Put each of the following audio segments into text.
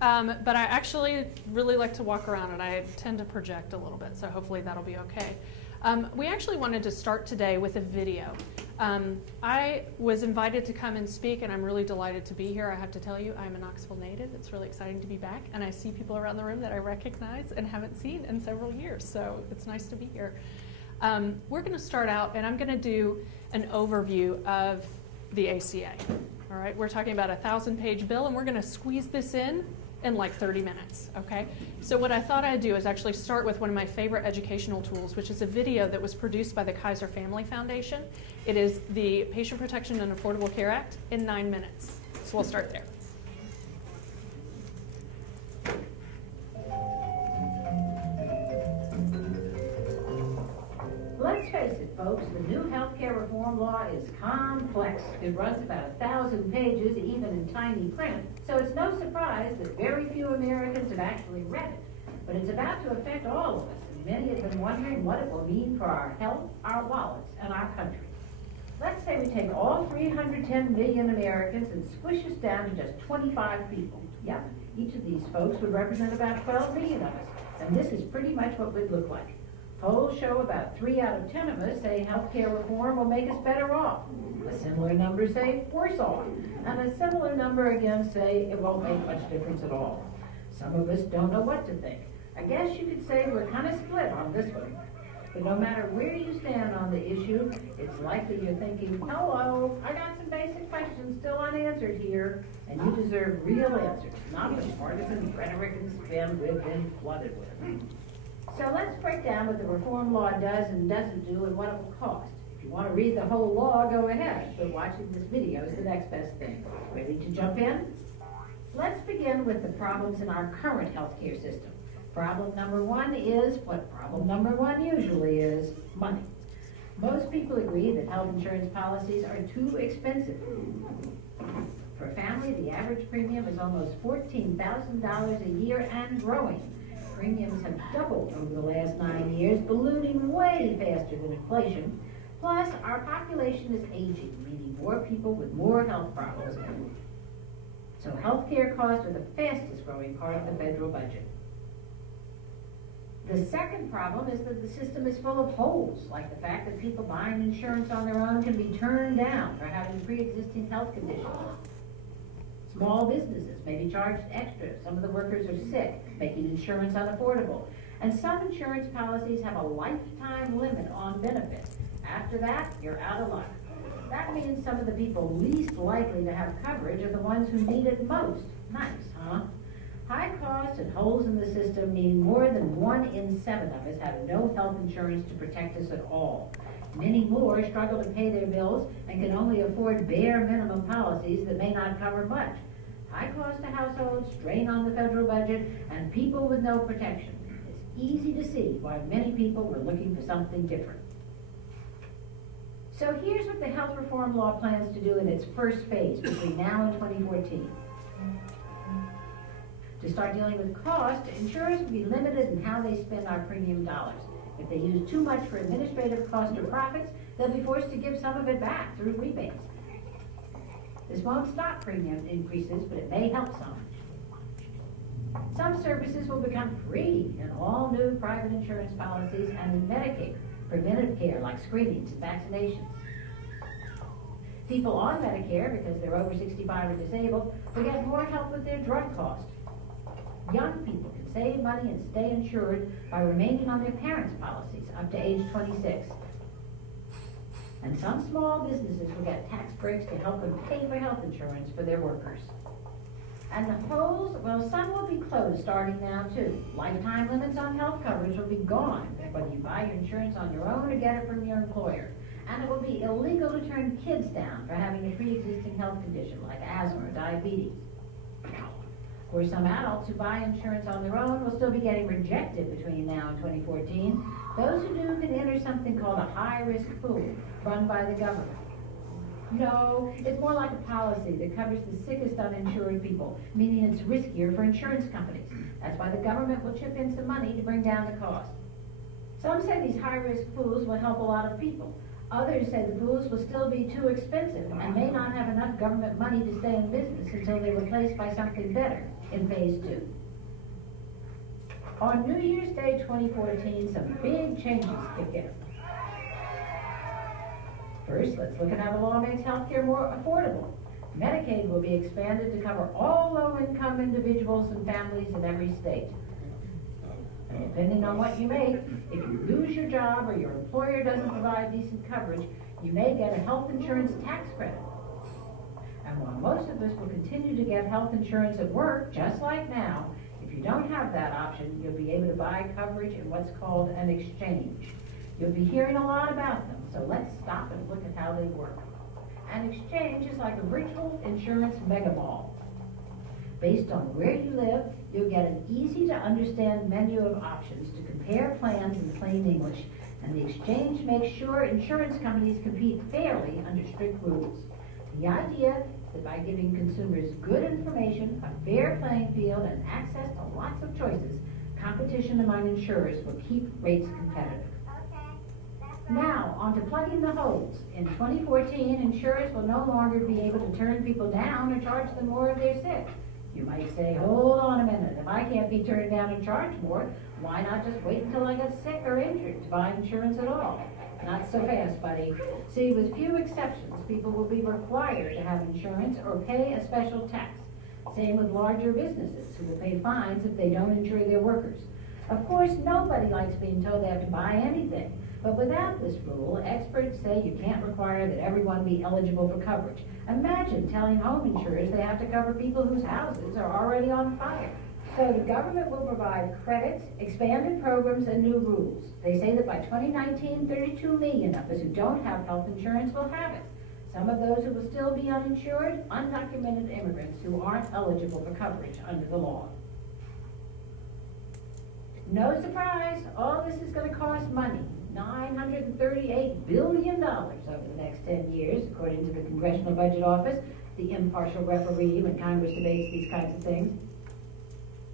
But I actually really like to walk around, and I tend to project a little bit, so hopefully that'll be okay. We actually wanted to start today with a video. I was invited to come and speak, and I'm really delighted to be here. I have to tell you, I'm a Knoxville native. It's really exciting to be back, and I see people around the room that I recognize and haven't seen in several years, so it's nice to be here. We're going to start out, and I'm going to do an overview of the ACA. All right, we're talking about a 1,000-page bill, and we're going to squeeze this in like 30 minutes, okay? So what I thought I'd do is actually start with one of my favorite educational tools, which is a video that was produced by the Kaiser Family Foundation. It is the Patient Protection and Affordable Care Act in 9 minutes. So we'll start there. Let's face it, folks, the new healthcare reform law is complex. It runs about 1,000 pages, even in tiny print, so it's no surprise that very few Americans have actually read it. But it's about to affect all of us, and many have been wondering what it will mean for our health, our wallets, and our country. Let's say we take all 310 million Americans and squish us down to just 25 people. Yep, each of these folks would represent about 12 million of us, and this is pretty much what we'd look like. Polls show about 3 out of 10 of us say healthcare reform will make us better off. A similar number say worse off. And a similar number again say it won't make much difference at all. Some of us don't know what to think. I guess you could say we're kind of split on this one. But no matter where you stand on the issue, it's likely you're thinking, hello, I got some basic questions still unanswered here, and you deserve real answers, not the partisan rhetoric and spin we've been flooded with. So let's break down what the reform law does and doesn't do and what it will cost. If you want to read the whole law, go ahead, but watching this video is the next best thing. Ready to jump in? Let's begin with the problems in our current healthcare system. Problem number one is what problem number one usually is: money. Most people agree that health insurance policies are too expensive. For a family, the average premium is almost $14,000 a year and growing. Premiums have doubled over the last 9 years, ballooning way faster than inflation. Plus, our population is aging, meaning more people with more health problems. So healthcare costs are the fastest growing part of the federal budget. The second problem is that the system is full of holes, like the fact that people buying insurance on their own can be turned down for having pre-existing health conditions. Small businesses may be charged extra if some of the workers are sick, making insurance unaffordable. And some insurance policies have a lifetime limit on benefits. After that, you're out of luck. That means some of the people least likely to have coverage are the ones who need it most. Nice, huh? High costs and holes in the system mean more than 1 in 7 of us have no health insurance to protect us at all. Many more struggle to pay their bills and can only afford bare minimum policies that may not cover much. High cost to households, strain on the federal budget, and people with no protection. It's easy to see why many people were looking for something different. So here's what the health reform law plans to do in its first phase between now and 2014. To start dealing with cost, insurers will be limited in how they spend our premium dollars. If they use too much for administrative cost or profits, they'll be forced to give some of it back through rebates. This won't stop premium increases, but it may help some. Some services will become free in all new private insurance policies and in Medicaid, preventive care like screenings and vaccinations. People on Medicare, because they're over 65 or disabled, will get more help with their drug costs. Young people can save money and stay insured by remaining on their parents' policies up to age 26. And some small businesses will get tax breaks to help them pay for health insurance for their workers. And the holes, well, some will be closed starting now too. Lifetime limits on health coverage will be gone, whether you buy your insurance on your own or get it from your employer. And it will be illegal to turn kids down for having a pre-existing health condition like asthma or diabetes. Of course, some adults who buy insurance on their own will still be getting rejected between now and 2014. Those who do can enter something called a high-risk pool run by the government. No, it's more like a policy that covers the sickest uninsured people, meaning it's riskier for insurance companies. That's why the government will chip in some money to bring down the cost. Some say these high-risk pools will help a lot of people. Others say the pools will still be too expensive and may not have enough government money to stay in business until they're replaced by something better. in phase 2. On New Year's Day 2014, some big changes kick in. First, let's look at how the law makes health care more affordable. Medicaid will be expanded to cover all low-income individuals and families in every state. And depending on what you make, if you lose your job or your employer doesn't provide decent coverage, you may get a health insurance tax credit. And while most of us will continue to get health insurance at work, just like now, if you don't have that option, you'll be able to buy coverage in what's called an exchange. You'll be hearing a lot about them, so let's stop and look at how they work. An exchange is like a virtual insurance mega mall. Based on where you live, you'll get an easy-to-understand menu of options to compare plans in plain English, and the exchange makes sure insurance companies compete fairly under strict rules. The idea is that by giving consumers good information, a fair playing field, and access to lots of choices, competition among insurers will keep rates competitive. Now, on to plugging the holes. In 2014, insurers will no longer be able to turn people down or charge them more if they're sick. You might say, hold on a minute, if I can't be turned down and charged more, why not just wait until I get sick or injured to buy insurance at all? Not so fast, buddy. See, with few exceptions, people will be required to have insurance or pay a special tax. Same with larger businesses, who will pay fines if they don't insure their workers. Of course, nobody likes being told they have to buy anything. But without this rule, experts say you can't require that everyone be eligible for coverage. Imagine telling home insurers they have to cover people whose houses are already on fire. So the government will provide credits, expanded programs, and new rules. They say that by 2019, 32 million of us who don't have health insurance will have it. Some of those who will still be uninsured, undocumented immigrants who aren't eligible for coverage under the law. No surprise, all this is going to cost money. $938 billion over the next 10 years, according to the Congressional Budget Office, the impartial referee when Congress debates these kinds of things.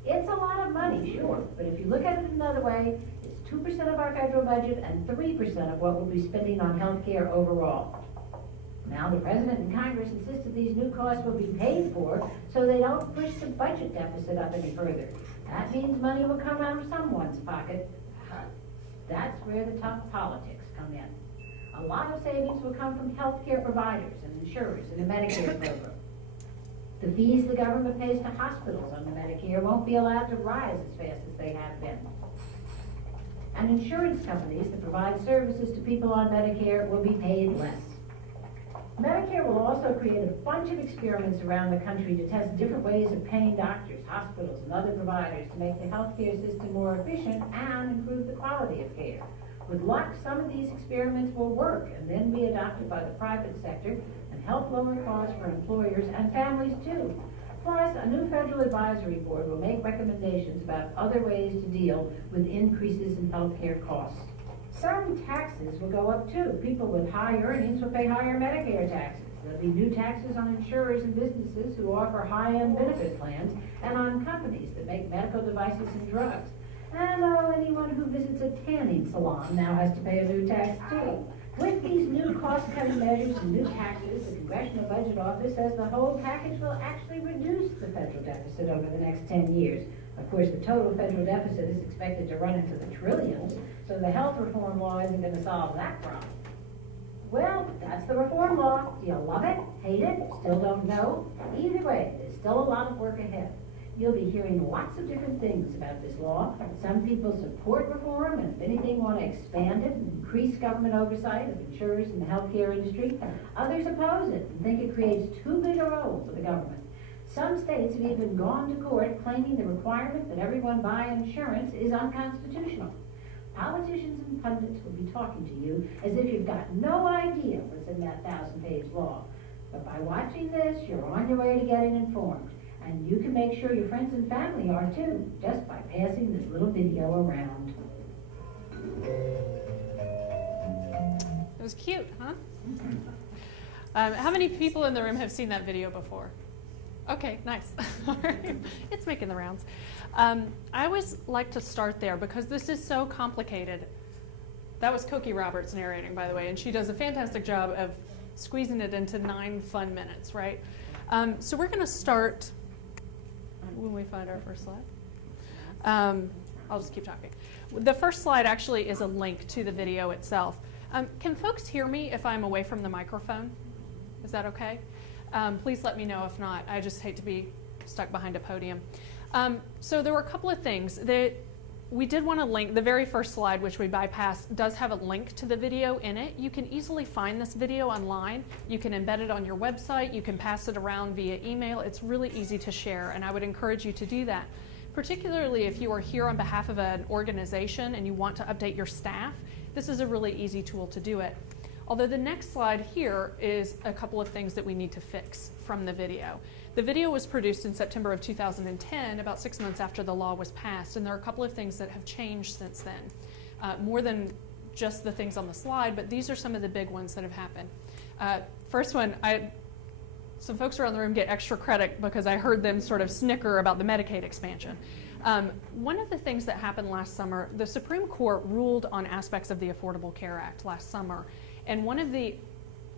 It's a lot of money, sure, but if you look at it another way, it's 2% of our federal budget and 3% of what we'll be spending on health care overall. Now, the President and Congress insist that these new costs will be paid for so they don't push the budget deficit up any further. That means money will come out of someone's pocket. That's where the tough politics come in. A lot of savings will come from health care providers and insurers in the Medicare program. The fees the government pays to hospitals under Medicare won't be allowed to rise as fast as they have been. And insurance companies that provide services to people on Medicare will be paid less. Medicare will also create a bunch of experiments around the country to test different ways of paying doctors, hospitals, and other providers to make the healthcare system more efficient and improve the quality of care. With luck, some of these experiments will work and then be adopted by the private sector and help lower costs for employers and families too. Plus, a new federal advisory board will make recommendations about other ways to deal with increases in healthcare costs. Some taxes will go up too. People with high earnings will pay higher Medicare taxes. There'll be new taxes on insurers and businesses who offer high-end benefit plans and on companies that make medical devices and drugs. And anyone who visits a tanning salon now has to pay a new tax too. With these new cost-cutting measures and new taxes, the Congressional Budget Office says the whole package will actually reduce the federal deficit over the next 10 years. Of course, the total federal deficit is expected to run into the trillions, so the health reform law isn't going to solve that problem. Well, that's the reform law. Do you love it? Hate it? Still don't know? Either way, there's still a lot of work ahead. You'll be hearing lots of different things about this law. Some people support reform, and if anything, want to expand it and increase government oversight of insurers and the healthcare industry. Others oppose it and think it creates too big a role for the government. Some states have even gone to court claiming the requirement that everyone buy insurance is unconstitutional. Politicians and pundits will be talking to you as if you've got no idea what's in that 1,000-page law. But by watching this, you're on your way to getting informed. And you can make sure your friends and family are too, just by passing this little video around. It was cute, huh? How many people in the room have seen that video before? Okay, nice. All right. It's making the rounds. I always like to start there because this is so complicated. That was Cokie Roberts narrating, by the way, and she does a fantastic job of squeezing it into 9 fun minutes, right? So we're going to start. when we find our first slide. I'll just keep talking. The first slide actually is a link to the video itself. Can folks hear me if I'm away from the microphone? Is that okay? Please let me know if not. I just hate to be stuck behind a podium. So there were a couple of things that we did want to link. The very first slide, which we bypassed, does have a link to the video in it. You can easily find this video online. You can embed it on your website. You can pass it around via email. It's really easy to share, and I would encourage you to do that. Particularly if you are here on behalf of an organization and you want to update your staff, this is a really easy tool to do it. Although the next slide here is a couple of things that we need to fix from the video. The video was produced in September of 2010, about 6 months after the law was passed, and there are a couple of things that have changed since then. More than just the things on the slide, but these are some of the big ones that have happened. First one, some folks around the room get extra credit because I heard them sort of snicker about the Medicaid expansion. One of the things that happened last summer, the Supreme Court ruled on aspects of the Affordable Care Act last summer, and one of the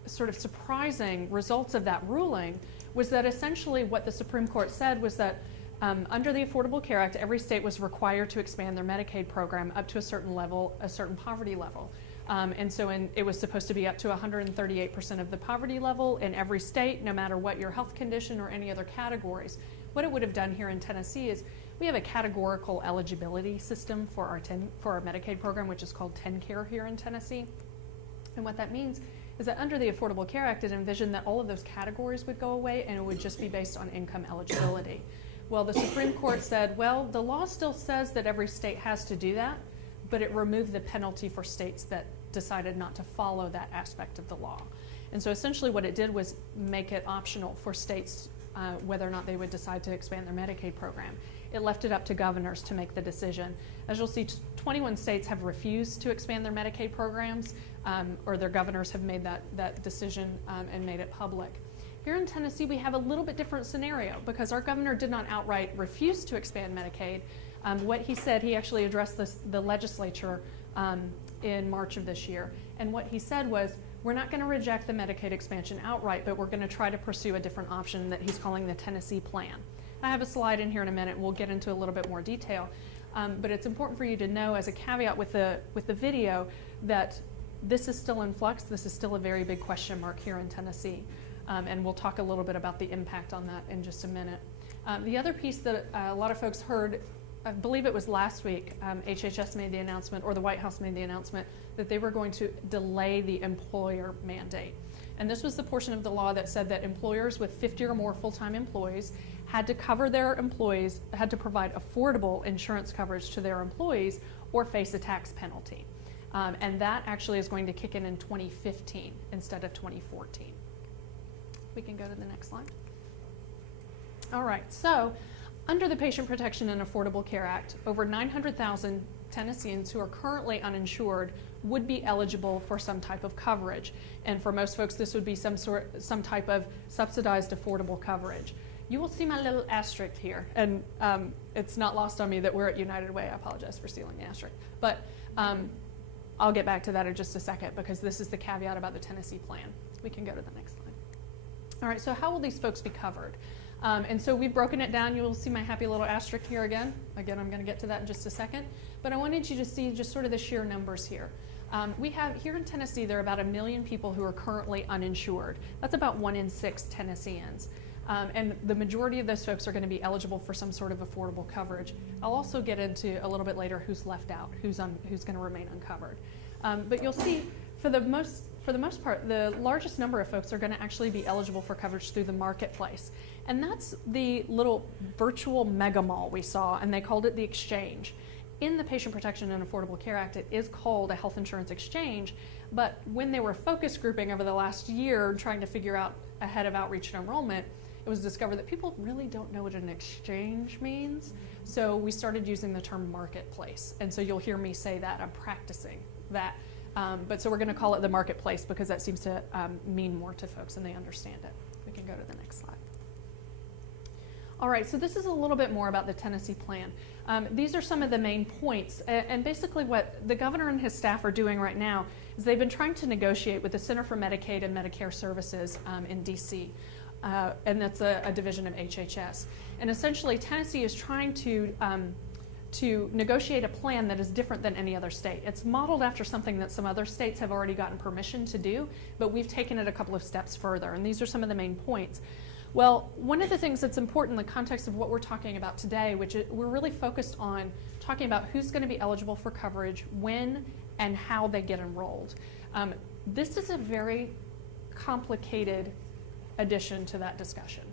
sort of surprising results of that ruling was that essentially what the Supreme Court said was that under the Affordable Care Act, every state was required to expand their Medicaid program up to a certain level, a certain poverty level. And so it was supposed to be up to 138% of the poverty level in every state, no matter what your health condition or any other categories. What it would have done here in Tennessee is we have a categorical eligibility system for our Medicaid program, which is called TennCare here in Tennessee. And what that means is that under the Affordable Care Act, it envisioned that all of those categories would go away and it would just be based on income eligibility. Well, the Supreme Court said, well, the law still says that every state has to do that, but it removed the penalty for states that decided not to follow that aspect of the law. And so essentially what it did was make it optional for states whether or not they would decide to expand their Medicaid program. It left it up to governors to make the decision. As you'll see, 21 states have refused to expand their Medicaid programs, or their governors have made that decision and made it public. Here in Tennessee, we have a little bit different scenario because our governor did not outright refuse to expand Medicaid. What he said, he actually addressed the legislature in March of this year. And what he said was, we're not going to reject the Medicaid expansion outright, but we're going to try to pursue a different option that he's calling the Tennessee plan. I have a slide in here in a minute, and we'll get into a little bit more detail. But it's important for you to know as a caveat with the video that this is still in flux. This is still a very big question mark here in Tennessee. And we'll talk a little bit about the impact on that in just a minute. The other piece that a lot of folks heard, I believe it was last week, HHS made the announcement, or the White House made the announcement, that they were going to delay the employer mandate. And this was the portion of the law that said that employers with 50 or more full-time employees had to cover their employees, had to provide affordable insurance coverage to their employees or face a tax penalty. And that actually is going to kick in 2015 instead of 2014. We can go to the next slide. All right, so under the Patient Protection and Affordable Care Act, over 900,000 Tennesseans who are currently uninsured would be eligible for some type of coverage. And for most folks, this would be some type of subsidized affordable coverage. You will see my little asterisk here, and it's not lost on me that we're at United Way. I apologize for stealing the asterisk. But I'll get back to that in just a second because this is the caveat about the Tennessee plan. We can go to the next slide. All right, so how will these folks be covered? And so we've broken it down. You will see my happy little asterisk here again. Again, I'm going to get to that in just a second. But I wanted you to see just sort of the sheer numbers here. We have, here in Tennessee, there are about 1 million people who are currently uninsured. That's about 1 in 6 Tennesseans. And the majority of those folks are going to be eligible for some sort of affordable coverage. I'll also get into a little bit later who's left out, who's going to remain uncovered. But you'll see, for the most part, the largest number of folks are going to actually be eligible for coverage through the marketplace. And that's the little virtual mega mall we saw, and they called it the exchange. In the Patient Protection and Affordable Care Act, it is called a health insurance exchange, but when they were focus grouping over the last year, trying to figure out ahead of outreach and enrollment, it was discovered that people really don't know what an exchange means. So we started using the term marketplace. And so you'll hear me say that. I'm practicing that. But so we're going to call it the marketplace because that seems to mean more to folks and they understand it. We can go to the next slide. All right, so this is a little bit more about the Tennessee plan. These are some of the main points. And basically what the governor and his staff are doing right now is they've been trying to negotiate with the Center for Medicaid and Medicare Services in DC and that's a division of HHS. And essentially, Tennessee is trying to negotiate a plan that is different than any other state. It's modeled after something that some other states have already gotten permission to do, but we've taken it a couple of steps further, and these are some of the main points. Well, one of the things that's important in the context of what we're talking about today, which we're really focused on talking about who's going to be eligible for coverage, when, and how they get enrolled. This is a very complicated addition to that discussion,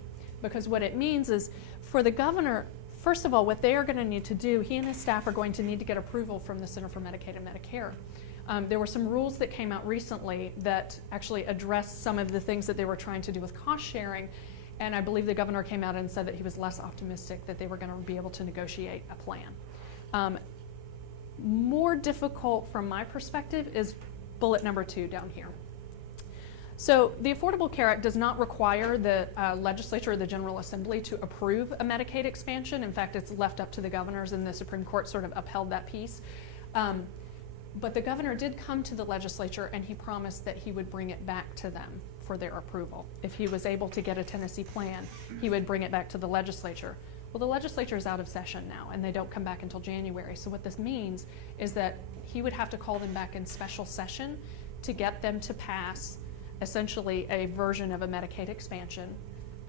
because what it means is for the governor, first of all, what they are going to need to do, he and his staff are going to need to get approval from the Center for Medicaid and Medicare. There were some rules that came out recently that actually addressed some of the things that they were trying to do with cost sharing, and I believe the governor came out and said that he was less optimistic that they were going to be able to negotiate a plan. More difficult from my perspective is bullet number 2 down here. So the Affordable Care Act does not require the legislature or the General Assembly to approve a Medicaid expansion. In fact, it's left up to the governors, and the Supreme Court sort of upheld that piece. But the governor did come to the legislature, and he promised that he would bring it back to them for their approval. If he was able to get a Tennessee plan, he would bring it back to the legislature. Well, the legislature is out of session now, and they don't come back until January. So what this means is that he would have to call them back in special session to get them to pass essentially a version of a Medicaid expansion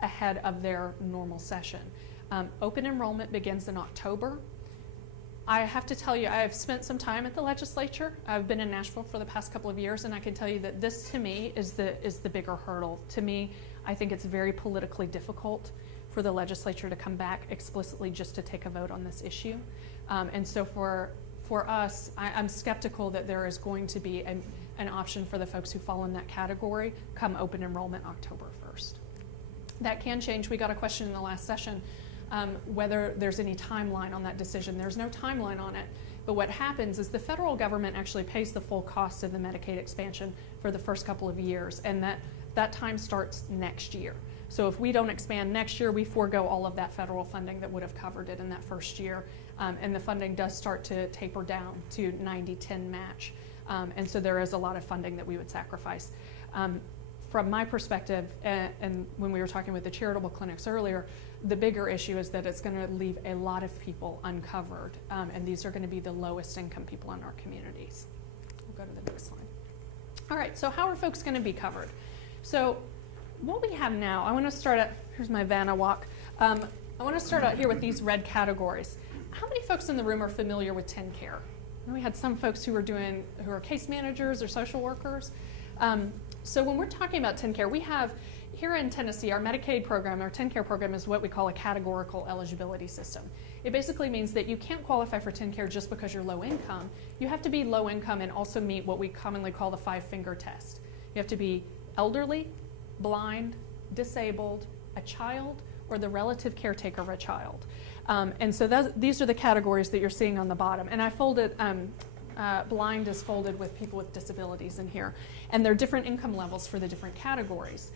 ahead of their normal session. Open enrollment begins in October. I have to tell you, I've spent some time at the legislature. I've been in Nashville for the past couple of years, and I can tell you that this, to me, is the bigger hurdle. To me, I think it's very politically difficult for the legislature to come back explicitly just to take a vote on this issue. And so for us, I'm skeptical that there is going to be an option for the folks who fall in that category come open enrollment October 1st. That can change. We got a question in the last session whether there's any timeline on that decision. There's no timeline on it, but what happens is the federal government actually pays the full cost of the Medicaid expansion for the first couple of years, and that time starts next year. So if we don't expand next year, we forego all of that federal funding that would have covered it in that first year, and the funding does start to taper down to 90-10 match. And so there is a lot of funding that we would sacrifice. From my perspective, and when we were talking with the charitable clinics earlier, the bigger issue is that it's going to leave a lot of people uncovered, and these are going to be the lowest income people in our communities. We'll go to the next slide. All right, so how are folks going to be covered? So what we have now, I want to start at, here's my Vanna walk. I want to start out here with these red categories. How many folks in the room are familiar with TennCare? We had some folks who are case managers or social workers. So when we're talking about TennCare, we have here in Tennessee, our Medicaid program, our TennCare program is what we call a categorical eligibility system. It basically means that you can't qualify for TennCare just because you're low income. You have to be low income and also meet what we commonly call the 5-finger test. You have to be elderly, blind, disabled, a child, or the relative caretaker of a child. And so these are the categories that you're seeing on the bottom. And I folded, blind is folded with people with disabilities in here. And there are different income levels for the different categories.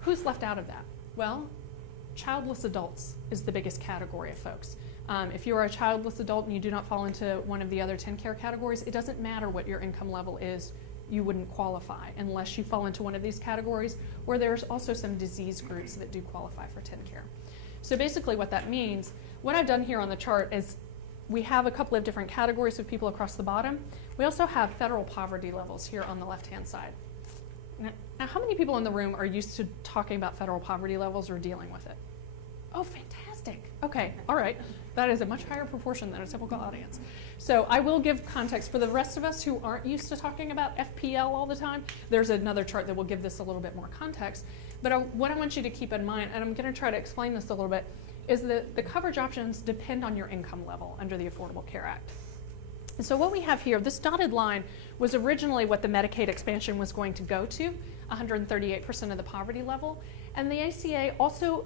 Who's left out of that? Well, childless adults is the biggest category of folks. If you are a childless adult and you do not fall into one of the other TennCare categories, it doesn't matter what your income level is, you wouldn't qualify unless you fall into one of these categories, or there's also some disease groups that do qualify for TennCare. So basically what that means, what I've done here on the chart is we have a couple of different categories of people across the bottom. We also have federal poverty levels here on the left-hand side. Now, how many people in the room are used to talking about federal poverty levels or dealing with it? Oh, fantastic. Okay, all right. That is a much higher proportion than a typical audience. So I will give context. For the rest of us who aren't used to talking about FPL all the time, there's another chart that will give this a little bit more context. But what I want you to keep in mind, and I'm going to try to explain this a little bit, is that the coverage options depend on your income level under the Affordable Care Act. And so what we have here, this dotted line was originally what the Medicaid expansion was going to go to, 138% of the poverty level. And the ACA also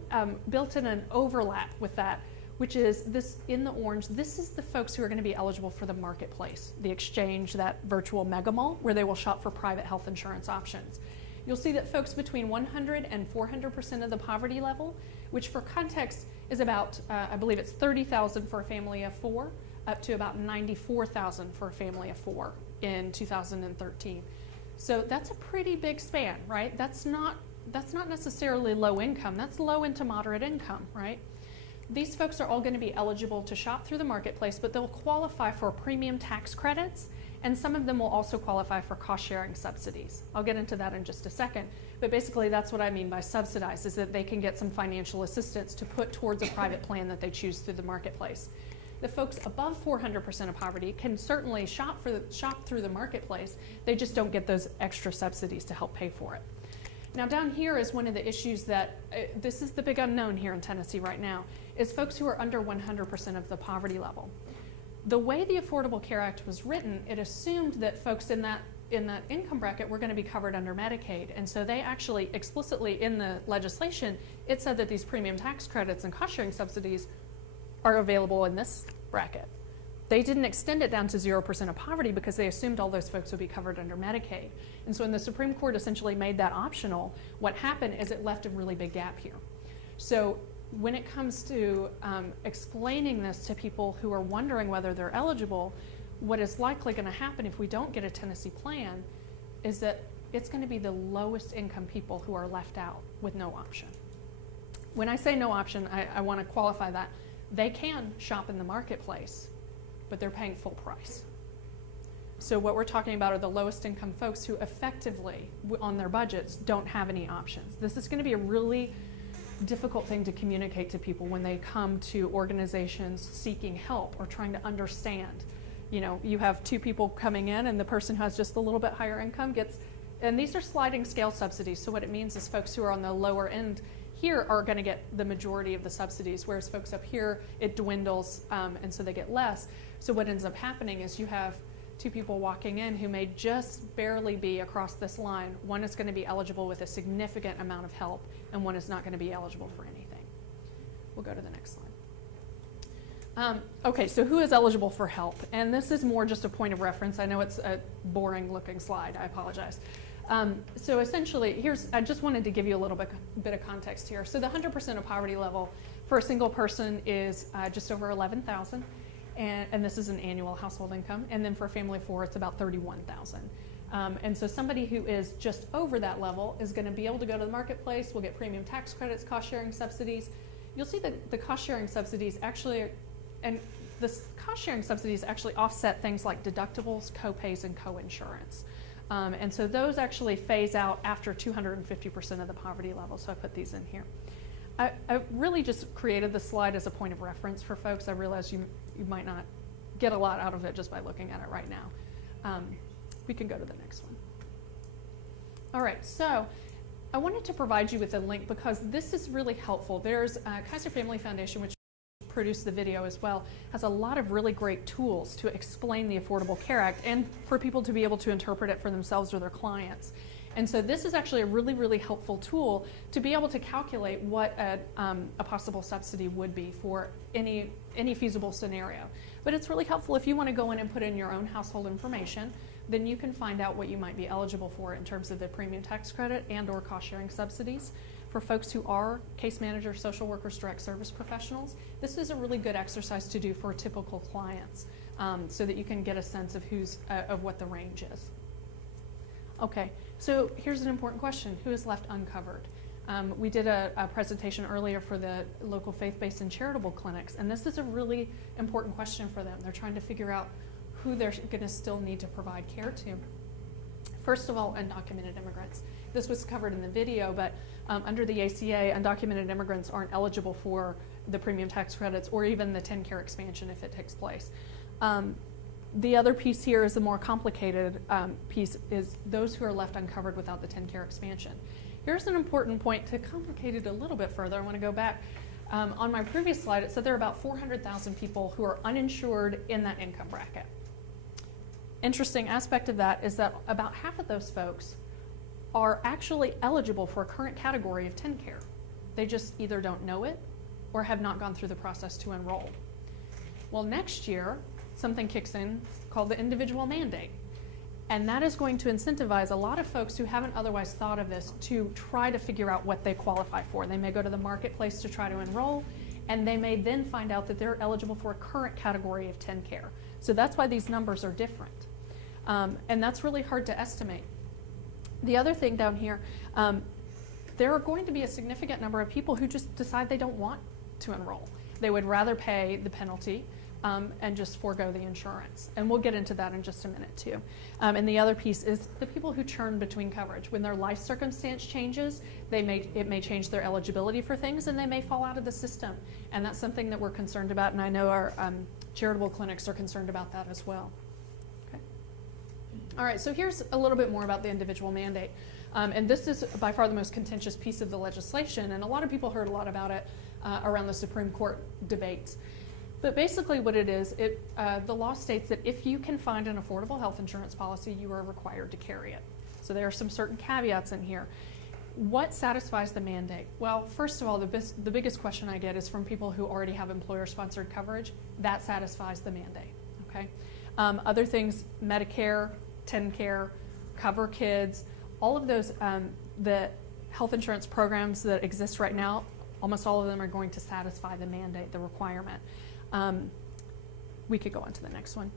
built in an overlap with that, which is this in the orange. This is the folks who are going to be eligible for the marketplace, the exchange, that virtual mega mall where they will shop for private health insurance options. You'll see that folks between 100 and 400% of the poverty level, which for context is about, I believe it's 30,000 for a family of 4, up to about 94,000 for a family of 4 in 2013. So that's a pretty big span, right? That's not that's not necessarily low income. That's low into moderate income, right? These folks are all going to be eligible to shop through the marketplace, but they'll qualify for premium tax credits, and some of them will also qualify for cost-sharing subsidies. I'll get into that in just a second, but basically that's what I mean by subsidized, is that they can get some financial assistance to put towards a private plan that they choose through the marketplace. The folks above 400% of poverty can certainly shop through the marketplace. They just don't get those extra subsidies to help pay for it. Now down here is one of the issues that, this is the big unknown here in Tennessee right now, is folks who are under 100% of the poverty level. The way the Affordable Care Act was written, it assumed that folks in that income bracket were going to be covered under Medicaid. And so they actually explicitly in the legislation, it said that these premium tax credits and cost sharing subsidies are available in this bracket. They didn't extend it down to 0% of poverty because they assumed all those folks would be covered under Medicaid. And so when the Supreme Court essentially made that optional, what happened is it left a really big gap here. So when it comes to explaining this to people who are wondering whether they're eligible, what is likely going to happen if we don't get a Tennessee plan is that it's going to be the lowest income people who are left out with no option. When I say no option, I want to qualify that. They can shop in the marketplace, but they're paying full price. So what we're talking about are the lowest income folks who effectively, on their budgets, don't have any options. This is going to be a really difficult thing to communicate to people when they come to organizations seeking help or trying to understand. You know, you have two people coming in and the person who has just a little bit higher income gets, and these are sliding scale subsidies. So what it means is folks who are on the lower end here are going to get the majority of the subsidies, whereas folks up here, it dwindles, and so they get less. So what ends up happening is you have two people walking in who may just barely be across this line. One is going to be eligible with a significant amount of help, and one is not going to be eligible for anything. We'll go to the next slide. Okay, so who is eligible for help? And this is more just a point of reference. I know it's a boring looking slide, I apologize. So essentially, I just wanted to give you a little bit of context here. So the 100% of poverty level for a single person is just over $11,000, and this is an annual household income. And then for a family of four, it's about $31,000. And so somebody who is just over that level is going to be able to go to the marketplace. We'll get premium tax credits, cost-sharing subsidies. You'll see that the cost-sharing subsidies actually, and the cost-sharing subsidies actually offset things like deductibles, co-pays, and co-insurance. And so those actually phase out after 250% of the poverty level, so I put these in here. I really just created this slide as a point of reference for folks. I realize you might not get a lot out of it just by looking at it right now. We can go to the next one. All right, so I wanted to provide you with a link because this is really helpful. There's Kaiser Family Foundation, which produced the video as well, has a lot of really great tools to explain the Affordable Care Act and for people to be able to interpret it for themselves or their clients. And so this is actually a really, really helpful tool to be able to calculate what a possible subsidy would be for any feasible scenario. But it's really helpful if you want to go in and put in your own household information, then you can find out what you might be eligible for in terms of the premium tax credit and or cost sharing subsidies. For folks who are case managers, social workers, direct service professionals, this is a really good exercise to do for typical clients so that you can get a sense of of what the range is. Okay, so here's an important question. Who is left uncovered? We did a presentation earlier for the local faith-based and charitable clinics, and this is a really important question for them. They're trying to figure out who they're going to still need to provide care to. First of all, undocumented immigrants. This was covered in the video, but under the ACA, undocumented immigrants aren't eligible for the premium tax credits or even the 10-care expansion if it takes place. The other piece here is the more complicated piece, is those who are left uncovered without the 10-care expansion. Here's an important point to complicate it a little bit further. I want to go back. On my previous slide, it said there are about 400,000 people who are uninsured in that income bracket. Interesting aspect of that is that about half of those folks are actually eligible for a current category of 10-care. They just either don't know it or have not gone through the process to enroll. Well, next year, something kicks in called the individual mandate. And that is going to incentivize a lot of folks who haven't otherwise thought of this to try to figure out what they qualify for. They may go to the marketplace to try to enroll, and they may then find out that they're eligible for a current category of 10-care. So that's why these numbers are different. And that's really hard to estimate. The other thing down here, there are going to be a significant number of people who just decide they don't want to enroll. They would rather pay the penalty and just forego the insurance. And we'll get into that in just a minute too. And the other piece is the people who churn between coverage. When their life circumstance changes, it may change their eligibility for things, and they may fall out of the system. And that's something that we're concerned about, and I know our charitable clinics are concerned about that as well. Okay. All right, so here's a little bit more about the individual mandate. And this is by far the most contentious piece of the legislation, and a lot of people heard a lot about it around the Supreme Court debates. But basically what it is, the law states that if you can find an affordable health insurance policy, you are required to carry it. So there are some certain caveats in here. What satisfies the mandate? Well, first of all, the biggest question I get is from people who already have employer-sponsored coverage. That satisfies the mandate, okay? Other things, Medicare, TennCare, Cover Kids, all of those, the health insurance programs that exist right now, almost all of them are going to satisfy the mandate, the requirement. We could go on to the next one.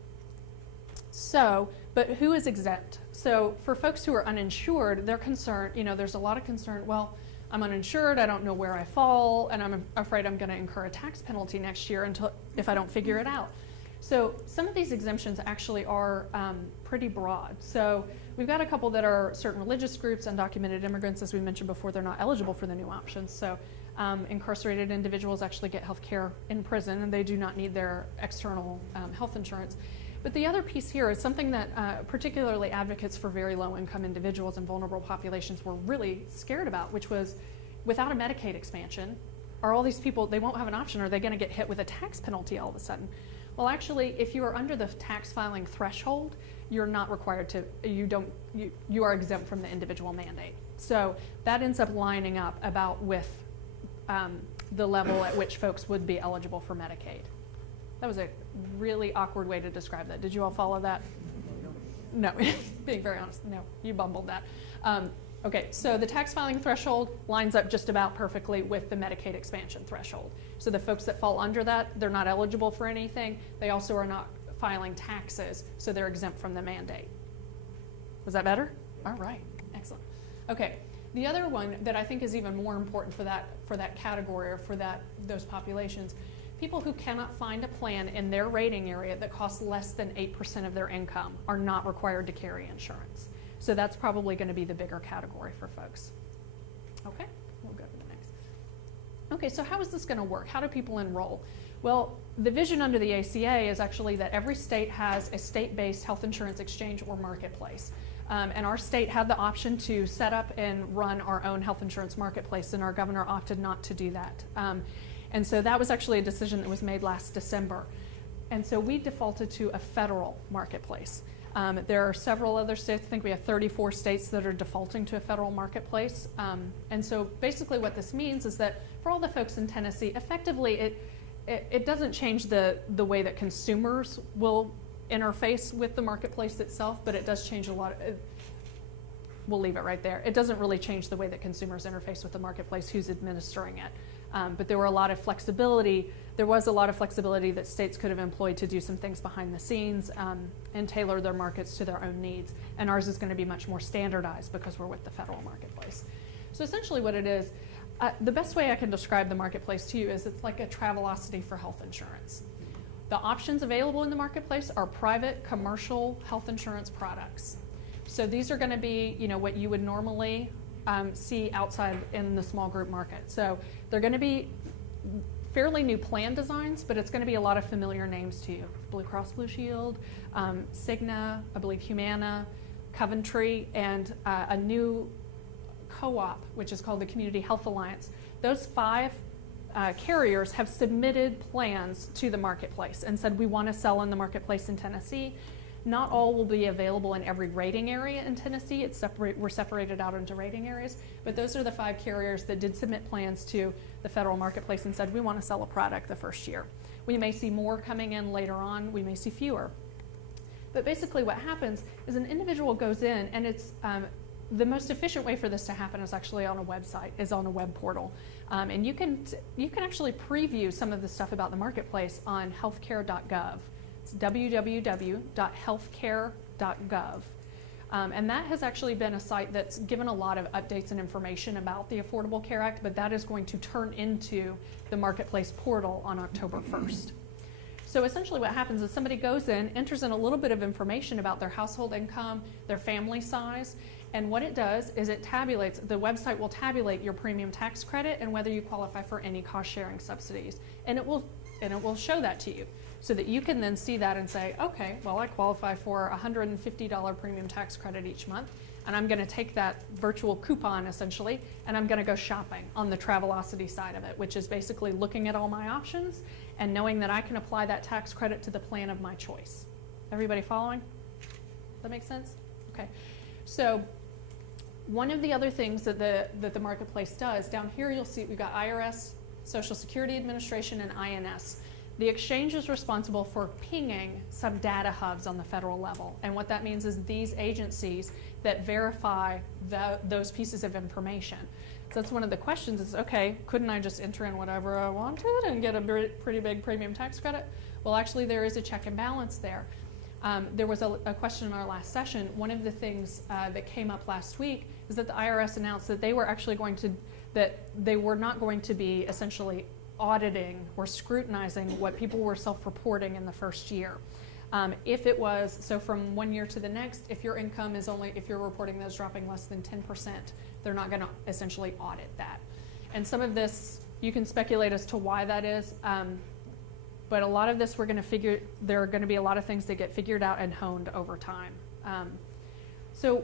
So, but who is exempt? So for folks who are uninsured, they're concerned, there's a lot of concern, well, I'm uninsured, I don't know where I fall, and I'm afraid I'm going to incur a tax penalty next year if I don't figure it out. So some of these exemptions actually are pretty broad. So we've got a couple that are certain religious groups, undocumented immigrants, as we mentioned before, they're not eligible for the new options. So incarcerated individuals actually get health care in prison, and they do not need their external health insurance. But the other piece here is something that particularly advocates for very low-income individuals and vulnerable populations were really scared about, which was without a Medicaid expansion, are all these people, they won't have an option, are they going to get hit with a tax penalty all of a sudden? Well, actually, if you are under the tax filing threshold, you're not required to, you are exempt from the individual mandate. So that ends up lining up about with the level at which folks would be eligible for Medicaid. That was a really awkward way to describe that. Did you all follow that? No, being very honest, no, you bumbled that. Okay, so the tax filing threshold lines up just about perfectly with the Medicaid expansion threshold. So the folks that fall under that, they're not eligible for anything. They also are not filing taxes, so they're exempt from the mandate. Was that better? All right, excellent. Okay, the other one that I think is even more important for that category or for those populations, people who cannot find a plan in their rating area that costs less than 8% of their income are not required to carry insurance. So that's probably going to be the bigger category for folks. Okay, we'll go to the next. Okay, so how is this going to work? How do people enroll? Well, the vision under the ACA is actually that every state has a state-based health insurance exchange or marketplace. And our state had the option to set up and run our own health insurance marketplace, and our governor opted not to do that. And so that was actually a decision that was made last December. And so we defaulted to a federal marketplace. There are several other states, I think we have 34 states that are defaulting to a federal marketplace. And so basically what this means is that for all the folks in Tennessee, effectively it doesn't change the way that consumers will interface with the marketplace itself, but it does change a lot. We'll leave it right there. It doesn't really change the way that consumers interface with the marketplace, who's administering it. But there were a lot of flexibility. There was a lot of flexibility that states could have employed to do some things behind the scenes and tailor their markets to their own needs. And ours is going to be much more standardized because we're with the federal marketplace. So essentially what it is, the best way I can describe the marketplace to you is it's like a Travelocity for health insurance. The options available in the marketplace are private commercial health insurance products. So these are going to be, what you would normally see outside in the small group market. So they're going to be fairly new plan designs, but it's going to be a lot of familiar names to you. Blue Cross Blue Shield, Cigna, I believe Humana, Coventry, and a new co-op, which is called the Community Health Alliance. Those 5 carriers have submitted plans to the marketplace and said we want to sell in the marketplace in Tennessee. Not all will be available in every rating area in Tennessee. We're separated out into rating areas, but those are the 5 carriers that did submit plans to the federal marketplace and said we want to sell a product the first year. We may see more coming in later on, we may see fewer. But basically what happens is an individual goes in, and it's the most efficient way for this to happen is actually on a website, is on a web portal. And you can actually preview some of the stuff about the marketplace on healthcare.gov. It's www.healthcare.gov. And that has actually been a site that's given a lot of updates and information about the Affordable Care Act, but that is going to turn into the Marketplace portal on October 1st. So essentially what happens is somebody goes in, enters in a little bit of information about their household income, their family size, and what it does is it tabulates, the website will tabulate your premium tax credit and whether you qualify for any cost sharing subsidies. And it will show that to you so that you can then see that and say, okay, well, I qualify for a $150 premium tax credit each month, and I'm going to take that virtual coupon essentially, and I'm going to go shopping on the Travelocity side of it, which is basically looking at all my options and knowing that I can apply that tax credit to the plan of my choice. Everybody following? That make sense? Okay. So one of the other things that the Marketplace does, down here you'll see we've got IRS, Social Security Administration, and INS. The exchange is responsible for pinging some data hubs on the federal level. And what that means is these agencies that verify those pieces of information. So that's one of the questions is, okay, couldn't I just enter in whatever I wanted and get a pretty big premium tax credit? Well, actually there is a check and balance there. There was a question in our last session. One of the things that came up last week is that the IRS announced that they were actually they were not going to be essentially auditing or scrutinizing what people were self-reporting in the first year. If it was, so from one year to the next, if your income is if you're reporting those dropping less than 10%, they're not going to essentially audit that. And some of this, you can speculate as to why that is, but a lot of this there are going to be a lot of things that get figured out and honed over time. So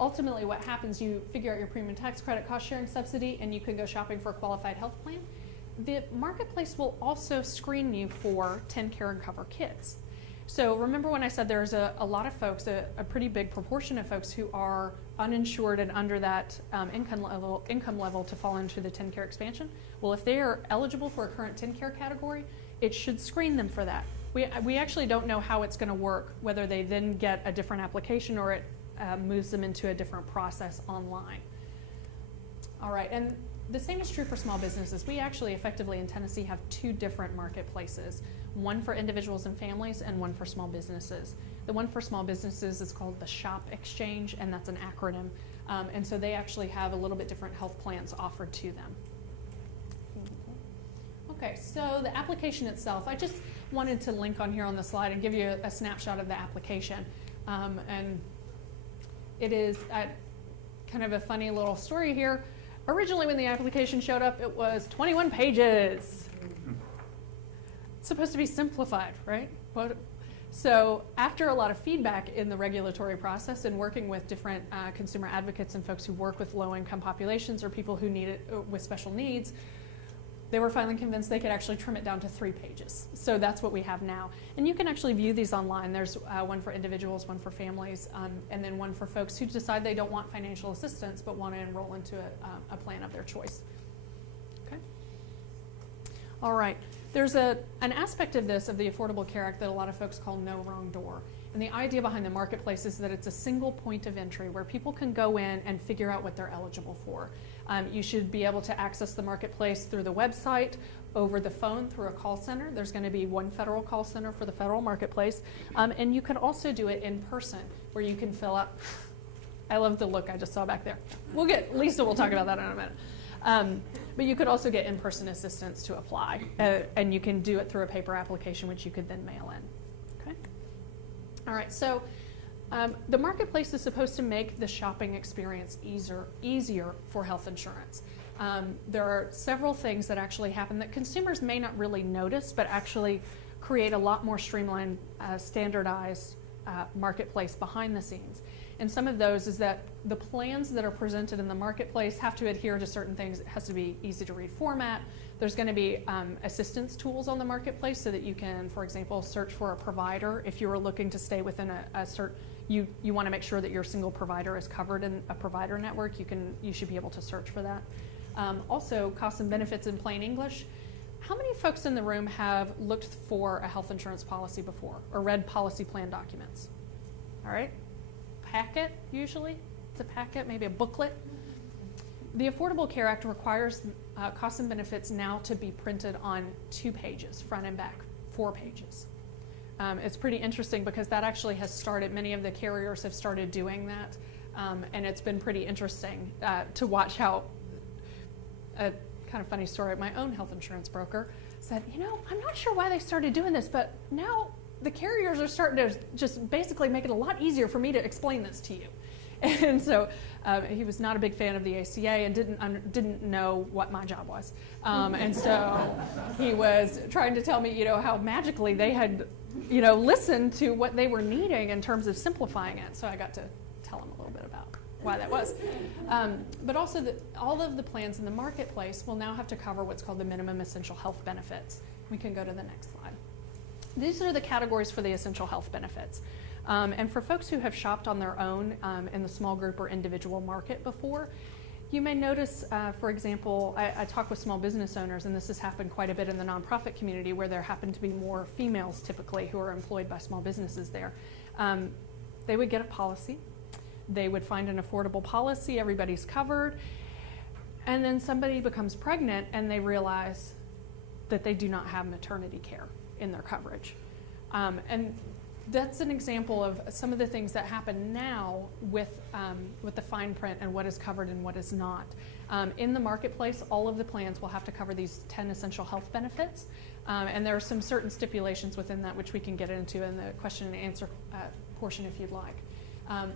ultimately what happens, you figure out your premium tax credit cost sharing subsidy and you can go shopping for a qualified health plan. The Marketplace will also screen you for TennCare and Cover kids. So remember when I said there's a lot of folks, a pretty big proportion of folks who are uninsured and under that income level to fall into the TennCare expansion? Well, if they are eligible for a current TennCare category, it should screen them for that. We actually don't know how it's going to work, whether they then get a different application or it moves them into a different process online. All right, and the same is true for small businesses. We actually effectively in Tennessee have two different marketplaces, one for individuals and families and one for small businesses. The one for small businesses is called the SHOP Exchange, and that's an acronym. And so they actually have a little bit different health plans offered to them. Okay, so the application itself, I just wanted to link on here on the slide and give you a snapshot of the application. And it is kind of a funny little story here. Originally, when the application showed up, it was 21 pages. It's supposed to be simplified, right? So after a lot of feedback in the regulatory process and working with different consumer advocates and folks who work with low-income populations or people who need it with special needs, they were finally convinced they could actually trim it down to 3 pages. So that's what we have now. And you can actually view these online. There's one for individuals, one for families, and then one for folks who decide they don't want financial assistance but want to enroll into a plan of their choice. Okay. All right. There's an aspect of this, of the Affordable Care Act, that a lot of folks call no wrong door. And the idea behind the Marketplace is that it's a single point of entry where people can go in and figure out what they're eligible for. You should be able to access the Marketplace through the website, over the phone, through a call center. There's going to be one federal call center for the federal Marketplace. And you can also do it in person, where you can fill out. I love the look I just saw back there. Lisa will talk about that in a minute. But you could also get in-person assistance to apply. And you can do it through a paper application, which you could then mail in. Okay. All right, so the Marketplace is supposed to make the shopping experience easier for health insurance. There are several things that actually happen that consumers may not really notice, but actually create a lot more streamlined, standardized Marketplace behind the scenes. And some of those is that the plans that are presented in the Marketplace have to adhere to certain things. It has to be easy to read format. There's going to be assistance tools on the Marketplace so that you can, for example, search for a provider. If you are looking to stay within you want to make sure that your single provider is covered in a provider network, you should be able to search for that. Also, costs and benefits in plain English. How many folks in the room have looked for a health insurance policy before or read policy plan documents? All right. Packet, usually. It's a packet, maybe a booklet. The Affordable Care Act requires costs and benefits now to be printed on 2 pages, front and back, 4 pages. It's pretty interesting because that actually has started, many of the carriers have started doing that, and it's been pretty interesting to watch how, a kind of funny story, my own health insurance broker said, you know, I'm not sure why they started doing this, but now the carriers are starting to just basically make it a lot easier for me to explain this to you. And so he was not a big fan of the ACA and didn't know what my job was. And so he was trying to tell me, you know, how magically they had, you know, listened to what they were needing in terms of simplifying it. So I got to tell him a little bit about why that was. But also all of the plans in the marketplace will now have to cover what's called the minimum essential health benefits. We can go to the next slide. These are the categories for the essential health benefits. And for folks who have shopped on their own in the small group or individual market before, you may notice, for example, I talk with small business owners, and this has happened quite a bit in the nonprofit community where there happen to be more females typically who are employed by small businesses there. They would get a policy. They would find an affordable policy, everybody's covered, and then somebody becomes pregnant and they realize that they do not have maternity care in their coverage. And that's an example of some of the things that happen now with the fine print and what is covered and what is not. In the marketplace, all of the plans will have to cover these 10 essential health benefits, and there are some certain stipulations within that which we can get into in the question and answer portion if you'd like.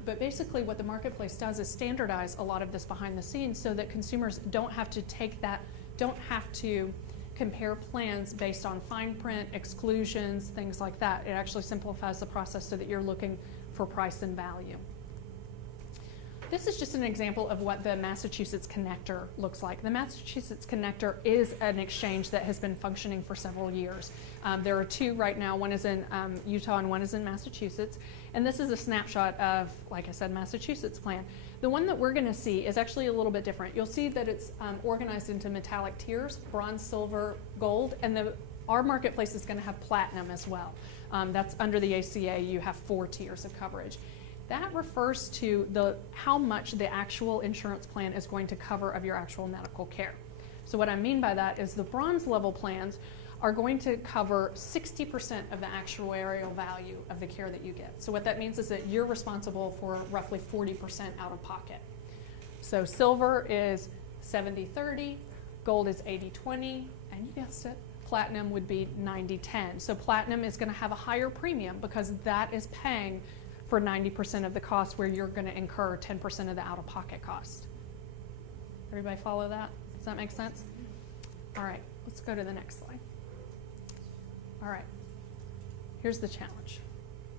But basically what the marketplace does is standardize a lot of this behind the scenes so that consumers don't have to compare plans based on fine print, exclusions, things like that. It actually simplifies the process so that you're looking for price and value. This is just an example of what the Massachusetts Connector looks like. The Massachusetts Connector is an exchange that has been functioning for several years. There are two right now. One is in Utah and one is in Massachusetts. And this is a snapshot of, like I said, Massachusetts plan. The one that we're going to see is actually a little bit different. You'll see that it's organized into metallic tiers, bronze, silver, gold, and our marketplace is going to have platinum as well. That's under the ACA, you have 4 tiers of coverage. That refers to how much the actual insurance plan is going to cover of your actual medical care. So what I mean by that is the bronze level plans are going to cover 60% of the actuarial value of the care that you get. So what that means is that you're responsible for roughly 40% out of pocket. So silver is 70-30, gold is 80-20, and you guessed it, platinum would be 90-10. So platinum is going to have a higher premium because that is paying for 90% of the cost where you're going to incur 10% of the out-of-pocket cost. Everybody follow that? Does that make sense? All right, let's go to the next slide. All right, here's the challenge.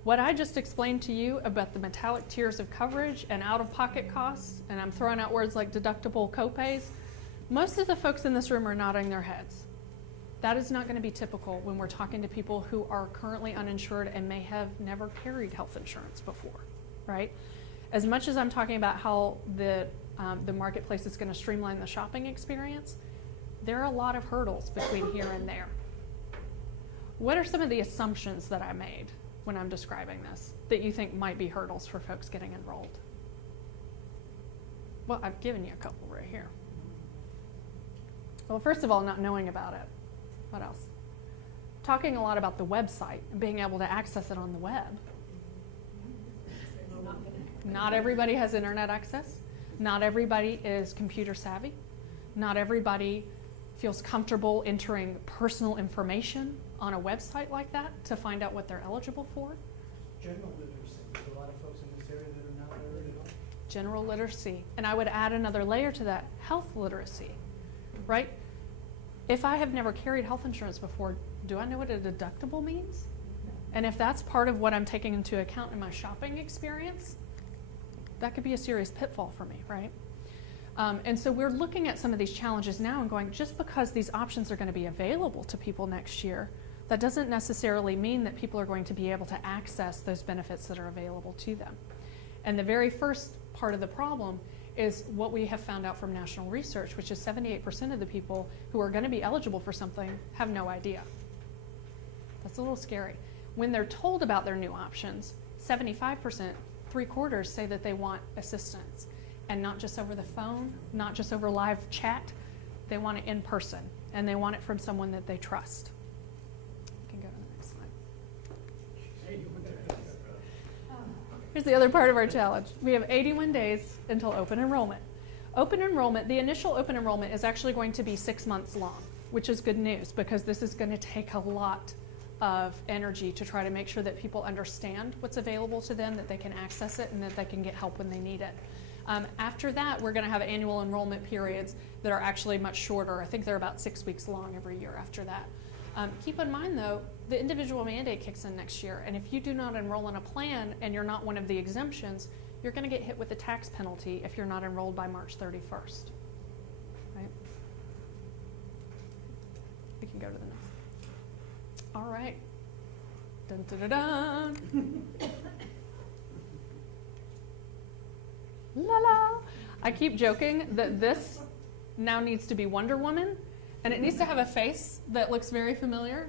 What I just explained to you about the metallic tiers of coverage and out-of-pocket costs, and I'm throwing out words like deductible copays, most of the folks in this room are nodding their heads. That is not going to be typical when we're talking to people who are currently uninsured and may have never carried health insurance before, right? As much as I'm talking about how the marketplace is going to streamline the shopping experience, there are a lot of hurdles between here and there. What are some of the assumptions that I made when I'm describing this that you think might be hurdles for folks getting enrolled? Well, I've given you a couple right here. Well, first of all, not knowing about it. What else? Talking a lot about the website and being able to access it on the web. Not everybody has internet access. Not everybody is computer savvy. Not everybody feels comfortable entering personal information on a website like that to find out what they're eligible for. General literacy. There's a lot of folks in this area that are not literate at all. General literacy. And I would add another layer to that, health literacy, right? If I have never carried health insurance before, do I know what a deductible means? And if that's part of what I'm taking into account in my shopping experience, that could be a serious pitfall for me, right? And so we're looking at some of these challenges now and going, just because these options are going to be available to people next year, that doesn't necessarily mean that people are going to be able to access those benefits that are available to them. And the very first part of the problem is what we have found out from national research, which is 78% of the people who are going to be eligible for something have no idea. That's a little scary. When they're told about their new options, 75%, 3/4 say that they want assistance. And not just over the phone, not just over live chat, they want it in person. And they want it from someone that they trust. You can go to the next slide. Here's the other part of our challenge. We have 81 days until open enrollment. Open enrollment, the initial open enrollment is actually going to be 6 months long, which is good news because this is going to take a lot of energy to try to make sure that people understand what's available to them, that they can access it, and that they can get help when they need it. After that, we're going to have annual enrollment periods that are actually much shorter. I think they're about 6 weeks long every year after that. Keep in mind, though, the individual mandate kicks in next year, and if you do not enroll in a plan and you're not one of the exemptions, you're going to get hit with a tax penalty if you're not enrolled by March 31st. Right? We can go to the next. All right. Dun, dun, dun, dun. La la. I keep joking that this now needs to be Wonder Woman, and it needs to have a face that looks very familiar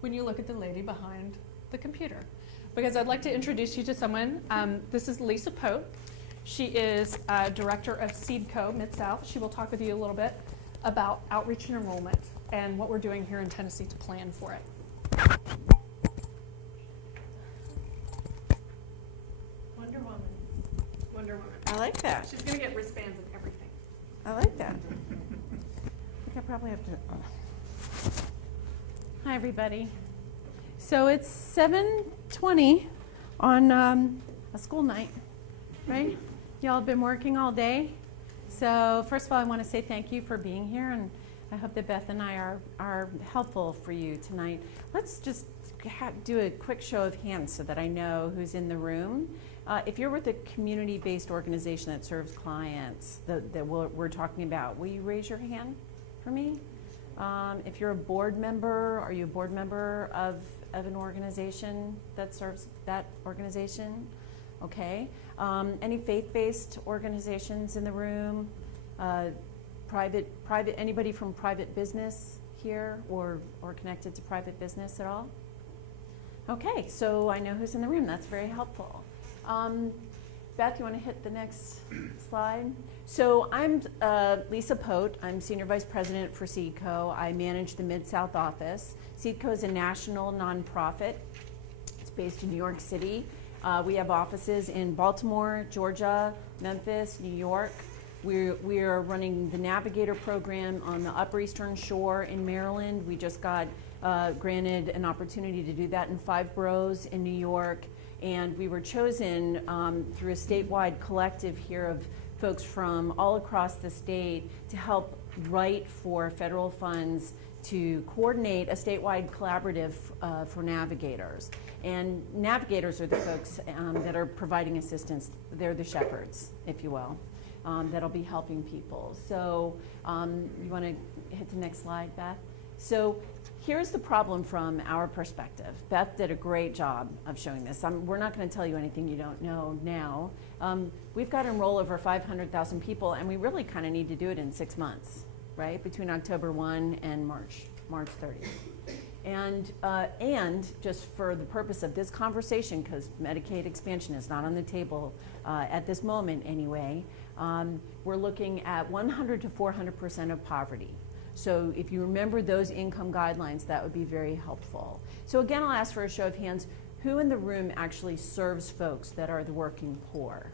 when you look at the lady behind the computer. Because I'd like to introduce you to someone. This is Lisa Pote. She is director of SeedCo Mid-South. She will talk with you a little bit about outreach and enrollment and what we're doing here in Tennessee to plan for it. Wonder Woman. Wonder Woman. I like that. She's going to get wristbands and everything. I like that. I think I probably have to. Hi, everybody. So it's 7:20 on a school night, right? Y'all have been working all day. So first of all, I want to say thank you for being here, and I hope that Beth and I are helpful for you tonight. Let's just do a quick show of hands so that I know who's in the room. If you're with a community-based organization that serves clients that we're talking about, will you raise your hand for me? If you're a board member, are you a board member of an organization that serves that organization? Okay. Any faith-based organizations in the room? Private, anybody from private business here or connected to private business at all? Okay, so I know who's in the room. That's very helpful. Beth, you want to hit the next slide? So I'm Lisa Pote. I'm Senior Vice President for SeedCo. I manage the Mid-South office. SeedCo is a national nonprofit. It's based in New York City. We have offices in Baltimore, Georgia, Memphis, New York. We are running the Navigator program on the Upper Eastern Shore in Maryland. We just got granted an opportunity to do that in 5 boroughs in New York. And we were chosen through a statewide collective here of folks from all across the state to help write for federal funds to coordinate a statewide collaborative for navigators. And navigators are the folks that are providing assistance. They're the shepherds, if you will, that'll be helping people. So you want to hit the next slide, Beth? So here's the problem from our perspective. Beth did a great job of showing this. We're not going to tell you anything you don't know now. We've got to enroll over 500,000 people, and we really kind of need to do it in 6 months, right? Between October 1 and March 30th. And just for the purpose of this conversation, because Medicaid expansion is not on the table at this moment anyway, we're looking at 100 to 400% of poverty. So if you remember those income guidelines, that would be very helpful. So again, I'll ask for a show of hands. Who in the room actually serves folks that are the working poor?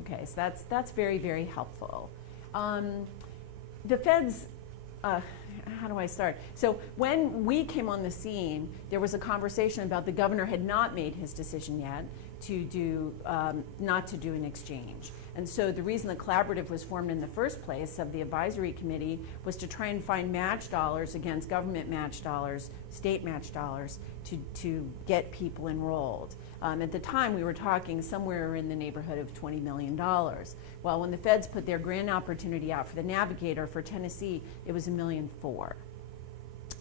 Okay, so that's very, very helpful. The feds, how do I start? So when we came on the scene, there was a conversation about the governor had not made his decision yet to do, not to do an exchange. And so the reason the collaborative was formed in the first place of the advisory committee was to try and find match dollars against government match dollars, state match dollars, to get people enrolled. At the time, we were talking somewhere in the neighborhood of $20 million. Well, when the feds put their grant opportunity out for the Navigator for Tennessee, it was $1.4 million.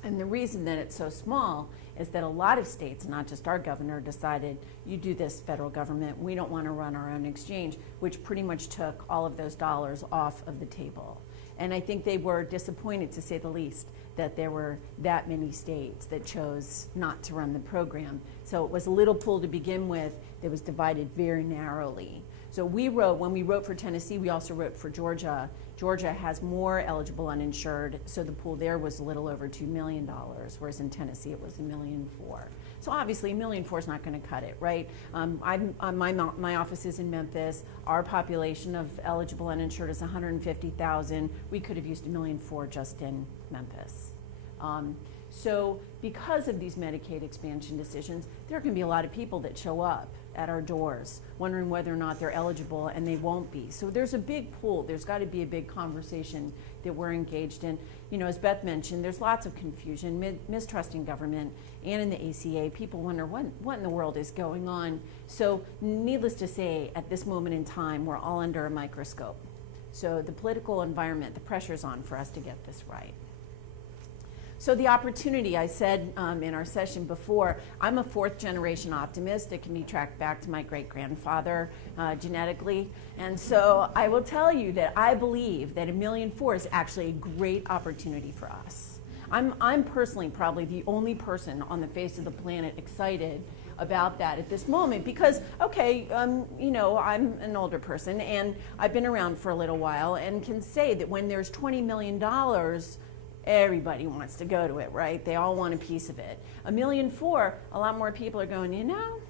And the reason that it's so small is that a lot of states, not just our governor, decided, you do this, federal government, we don't want to run our own exchange, which pretty much took all of those dollars off of the table. And I think they were disappointed, to say the least, that there were that many states that chose not to run the program. So it was a little pool to begin with that was divided very narrowly. So we wrote, when we wrote for Tennessee, we also wrote for Georgia. Georgia has more eligible uninsured, so the pool there was a little over $2 million, whereas in Tennessee it was $1.4 million. So obviously, $1.4 million is not going to cut it, right? My office is in Memphis. Our population of eligible uninsured is 150,000. We could have used $1.4 million just in Memphis. So because of these Medicaid expansion decisions, there can be a lot of people that show up at our doors wondering whether or not they're eligible, and they won't be. So there's a big pool. There's got to be a big conversation that we're engaged in. You know, as Beth mentioned, there's lots of confusion, mistrust in government and in the ACA. People wonder what in the world is going on. So needless to say, at this moment in time, we're all under a microscope. So the political environment, the pressure's on for us to get this right. So the opportunity, I said in our session before, I'm a fourth generation optimist. It can be tracked back to my great-grandfather genetically. And so I will tell you that I believe that $1.4 million is actually a great opportunity for us. I'm personally probably the only person on the face of the planet excited about that at this moment because, okay, you know, I'm an older person and I've been around for a little while and can say that when there's $20 million, everybody wants to go to it, right? They all want a piece of it. $1.4 million, a lot more people are going, you know,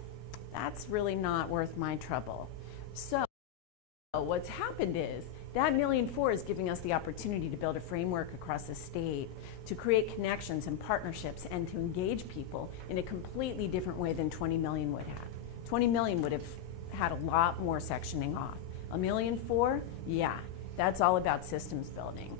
that's really not worth my trouble. So what's happened is that $1.4 million is giving us the opportunity to build a framework across the state to create connections and partnerships and to engage people in a completely different way than 20 million would have. 20 million would have had a lot more sectioning off. $1.4 million, yeah, that's all about systems building.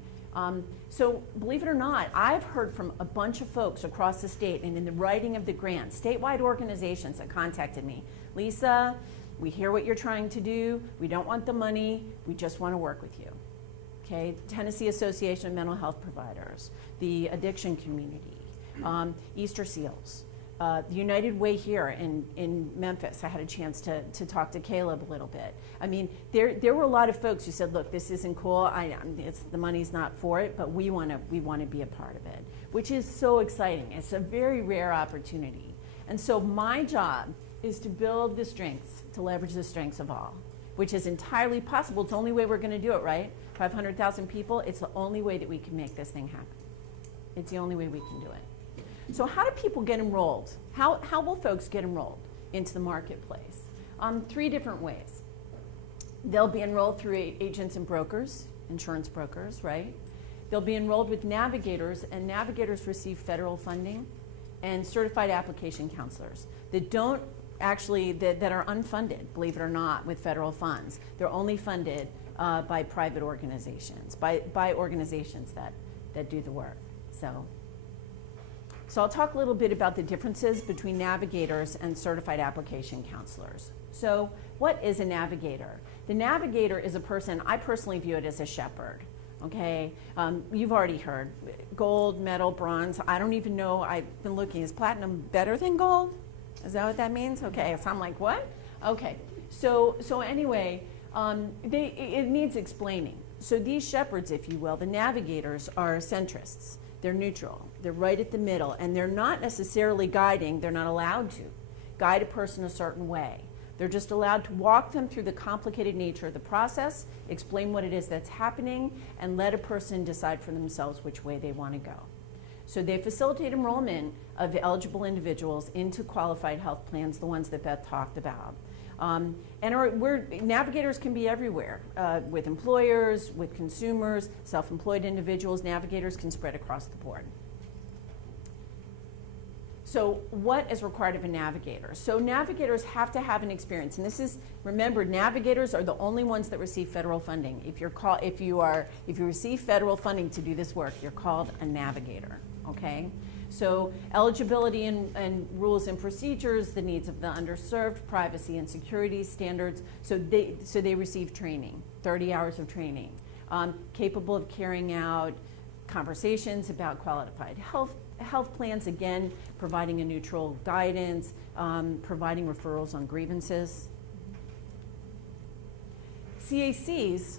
So believe it or not, I've heard from a bunch of folks across the state and in the writing of the grant, statewide organizations that contacted me. Lisa, we hear what you're trying to do. We don't want the money. We just want to work with you. Okay, Tennessee Association of Mental Health Providers, the addiction community, Easter Seals, the United Way here in Memphis. I had a chance to talk to Caleb a little bit. I mean, there were a lot of folks who said, look, this isn't cool. The money's not for it, but we want to be a part of it, which is so exciting. It's a very rare opportunity. And so my job is to build the strengths, to leverage the strengths of all, which is entirely possible. It's the only way we're going to do it, right? 500,000 people, it's the only way that we can make this thing happen. It's the only way we can do it. So how do people get enrolled? How will folks get enrolled into the marketplace? 3 different ways. They'll be enrolled through agents and brokers, insurance brokers, right? They'll be enrolled with navigators, and navigators receive federal funding, and certified application counselors that don't actually, that are unfunded, believe it or not, with federal funds. They're only funded by private organizations, by organizations that do the work. So I'll talk a little bit about the differences between navigators and certified application counselors. So what is a navigator? The navigator is a person, I personally view it as a shepherd, okay? You've already heard, gold, metal, bronze, I don't even know, I've been looking, is platinum better than gold? Is that what that means? Okay, so I'm like, what? Okay, so anyway, it needs explaining. So these shepherds, if you will, the navigators are centrists. They're neutral, they're right at the middle, and they're not necessarily guiding, they're not allowed to guide a person a certain way. They're just allowed to walk them through the complicated nature of the process, explain what it is that's happening, and let a person decide for themselves which way they want to go. So they facilitate enrollment of eligible individuals into qualified health plans, the ones that Beth talked about. Navigators can be everywhere, with employers, with consumers, self-employed individuals. Navigators can spread across the board. So what is required of a navigator? So navigators have to have an experience, and this is, remember, navigators are the only ones that receive federal funding. If you receive federal funding to do this work, you're called a navigator, okay? So eligibility and rules and procedures, the needs of the underserved, privacy and security standards. So they receive training, 30 hours of training, capable of carrying out conversations about qualified health plans, again, providing a neutral guidance, providing referrals on grievances. CACs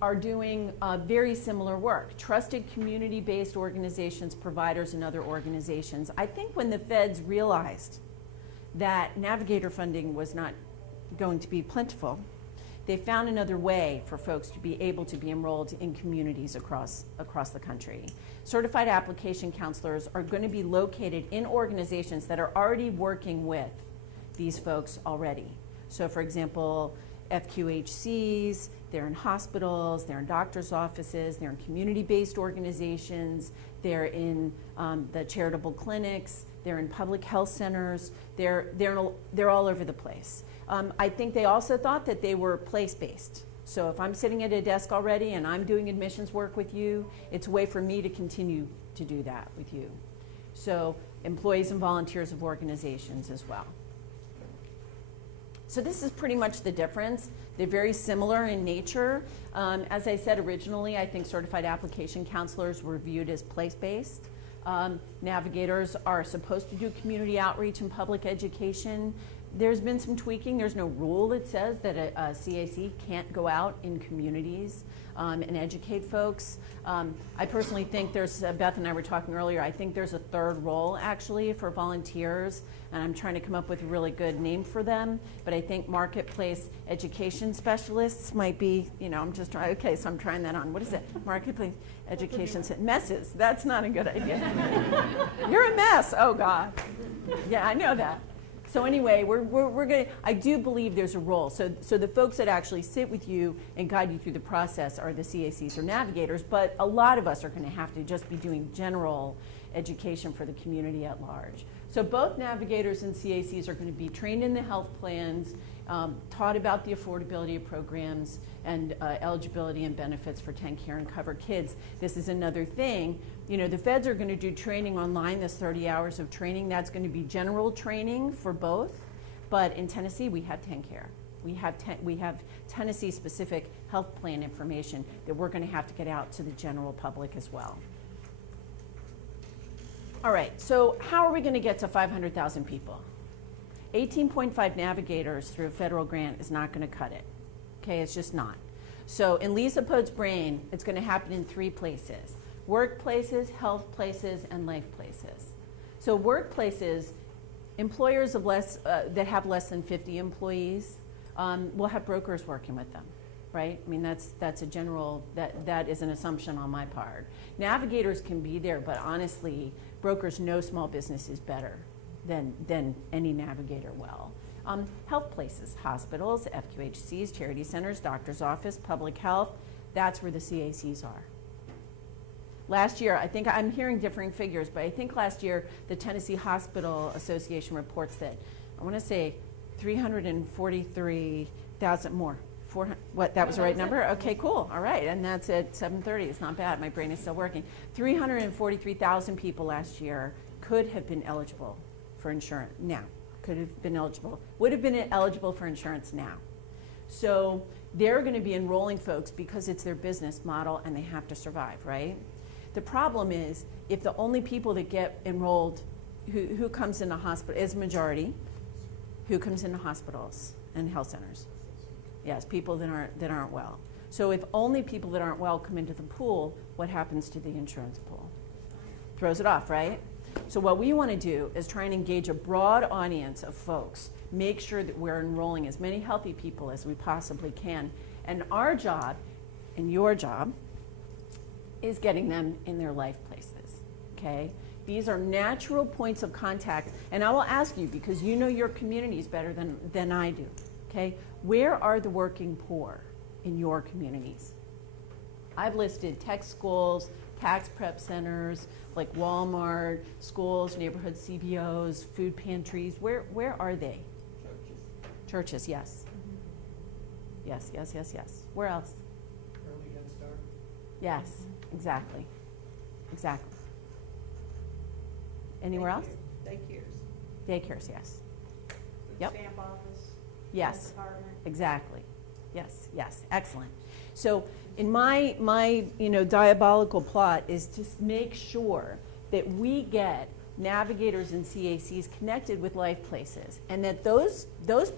are doing very similar work. Trusted community-based organizations, providers, and other organizations. I think when the feds realized that navigator funding was not going to be plentiful, they found another way for folks to be able to be enrolled in communities across the country. Certified application counselors are going to be located in organizations that are already working with these folks already. So for example, FQHCs, they're in hospitals, they're in doctors' offices, they're in community-based organizations, they're in the charitable clinics, they're in public health centers, they're all over the place. I think they also thought that they were place-based. So if I'm sitting at a desk already and I'm doing admissions work with you, it's a way for me to continue to do that with you. So employees and volunteers of organizations as well. So this is pretty much the difference. They're very similar in nature. As I said originally, I think certified application counselors were viewed as place-based. Navigators are supposed to do community outreach and public education. There's been some tweaking. There's no rule that says that a CAC can't go out in communities and educate folks. I personally think there's, Beth and I were talking earlier, I think there's a third role actually for volunteers, and I'm trying to come up with a really good name for them, but I think marketplace education specialists might be, you know, I'm just trying, okay, so I'm trying that on. What is it? Marketplace education, messes. That's not a good idea. You're a mess, oh God. Yeah, I know that. So anyway, we're going to, I do believe there's a role. So the folks that actually sit with you and guide you through the process are the CACs or navigators, but a lot of us are going to have to just be doing general education for the community at large. So both navigators and CACs are going to be trained in the health plans, taught about the affordability of programs and eligibility and benefits for 10 care and cover kids. This is another thing. You know, the feds are going to do training online, this 30 hours of training. That's going to be general training for both. But in Tennessee, we have 10 care. We have Tennessee-specific health plan information that we're going to have to get out to the general public as well. All right, so how are we going to get to 500,000 people? 18.5 navigators through a federal grant is not going to cut it. Okay, it's just not. So in Lisa Pode's brain, it's going to happen in 3 places: workplaces, health places, and life places. So workplaces, employers of that have less than 50 employees will have brokers working with them, right? I mean, that's a general, that is an assumption on my part. Navigators can be there, but honestly, brokers know small businesses better than any navigator will. Health places, hospitals, FQHCs, charity centers, doctor's office, public health, that's where the CACs are. Last year, I think I'm hearing differing figures, but I think last year the Tennessee Hospital Association reports that, I want to say 343,000 more. 400, what, that was the right number? Okay, cool, all right, and that's at 7:30, it's not bad, my brain is still working. 343,000 people last year could have been eligible for insurance now. Could have been eligible, would have been eligible for insurance now. So they're going to be enrolling folks because it's their business model and they have to survive, right? The problem is if the only people that get enrolled, who comes into hospital, is majority, who comes into hospitals and health centers. Yes, people that aren't well. So if only people that aren't well come into the pool, what happens to the insurance pool? Throws it off, right? So what we want to do is try and engage a broad audience of folks, make sure that we're enrolling as many healthy people as we possibly can. And our job, and your job, is getting them in their life places, okay? These are natural points of contact, and I will ask you, because you know your communities better than I do, okay? Where are the working poor in your communities? I've listed tech schools, tax prep centers, like Walmart, schools, neighborhood CBOs, food pantries. Where are they? Churches, yes. Yes, yes, yes, yes. Where else? Early Head Start. Yes, exactly. Exactly. Anywhere else? Daycares. Daycares, yes. Yep. Stamp office. Yes, Department. exactly. Yes, yes, excellent. So in my diabolical plot is to make sure that we get navigators and CACs connected with life places, and that those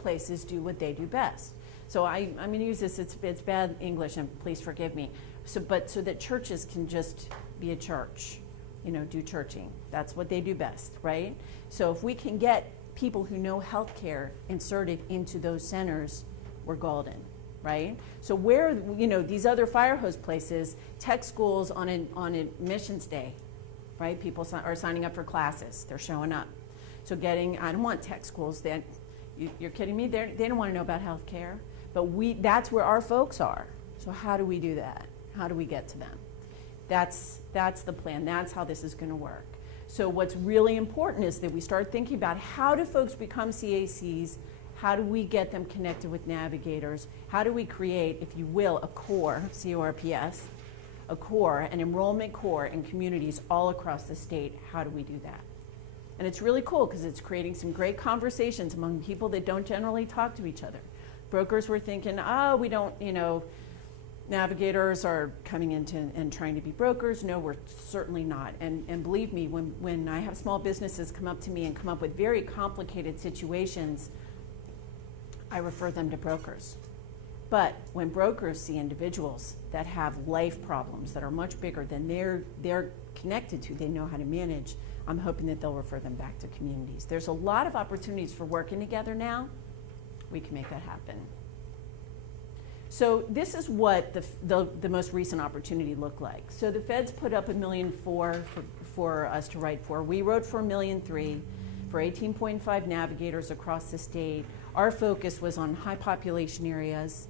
places do what they do best. So I'm going to use this, it's bad English, and please forgive me, so that churches can just be a church, do churching. That's what they do best, right? So if we can get people who know healthcare inserted into those centers, we're golden. right? So where, you know, these other fire hose places, tech schools on admissions day, right? People are signing up for classes, they're showing up. So I don't want tech schools, you're kidding me? They don't want to know about healthcare, but that's where our folks are. So how do we do that? How do we get to them? That's the plan, that's how this is going to work. So what's really important is that we start thinking about how do folks become CACs, how do we get them connected with navigators, how do we create, if you will, a core, C-O-R-P-S, a core, an enrollment core in communities all across the state. How do we do that? And it's really cool because it's creating some great conversations among people that don't generally talk to each other. Brokers were thinking, oh, we don't, you know, navigators are coming into and trying to be brokers. No, we're certainly not. And believe me, when I have small businesses come up to me and come up with very complicated situations, I refer them to brokers. But when brokers see individuals that have life problems that are much bigger than they're connected to, they know how to manage, I'm hoping that they'll refer them back to communities. There's a lot of opportunities for working together now. We can make that happen. So this is what the most recent opportunity looked like. So the feds put up $1.4 million for us to write for. We wrote for $1.3 million for 18.5 navigators across the state. Our focus was on high population areas,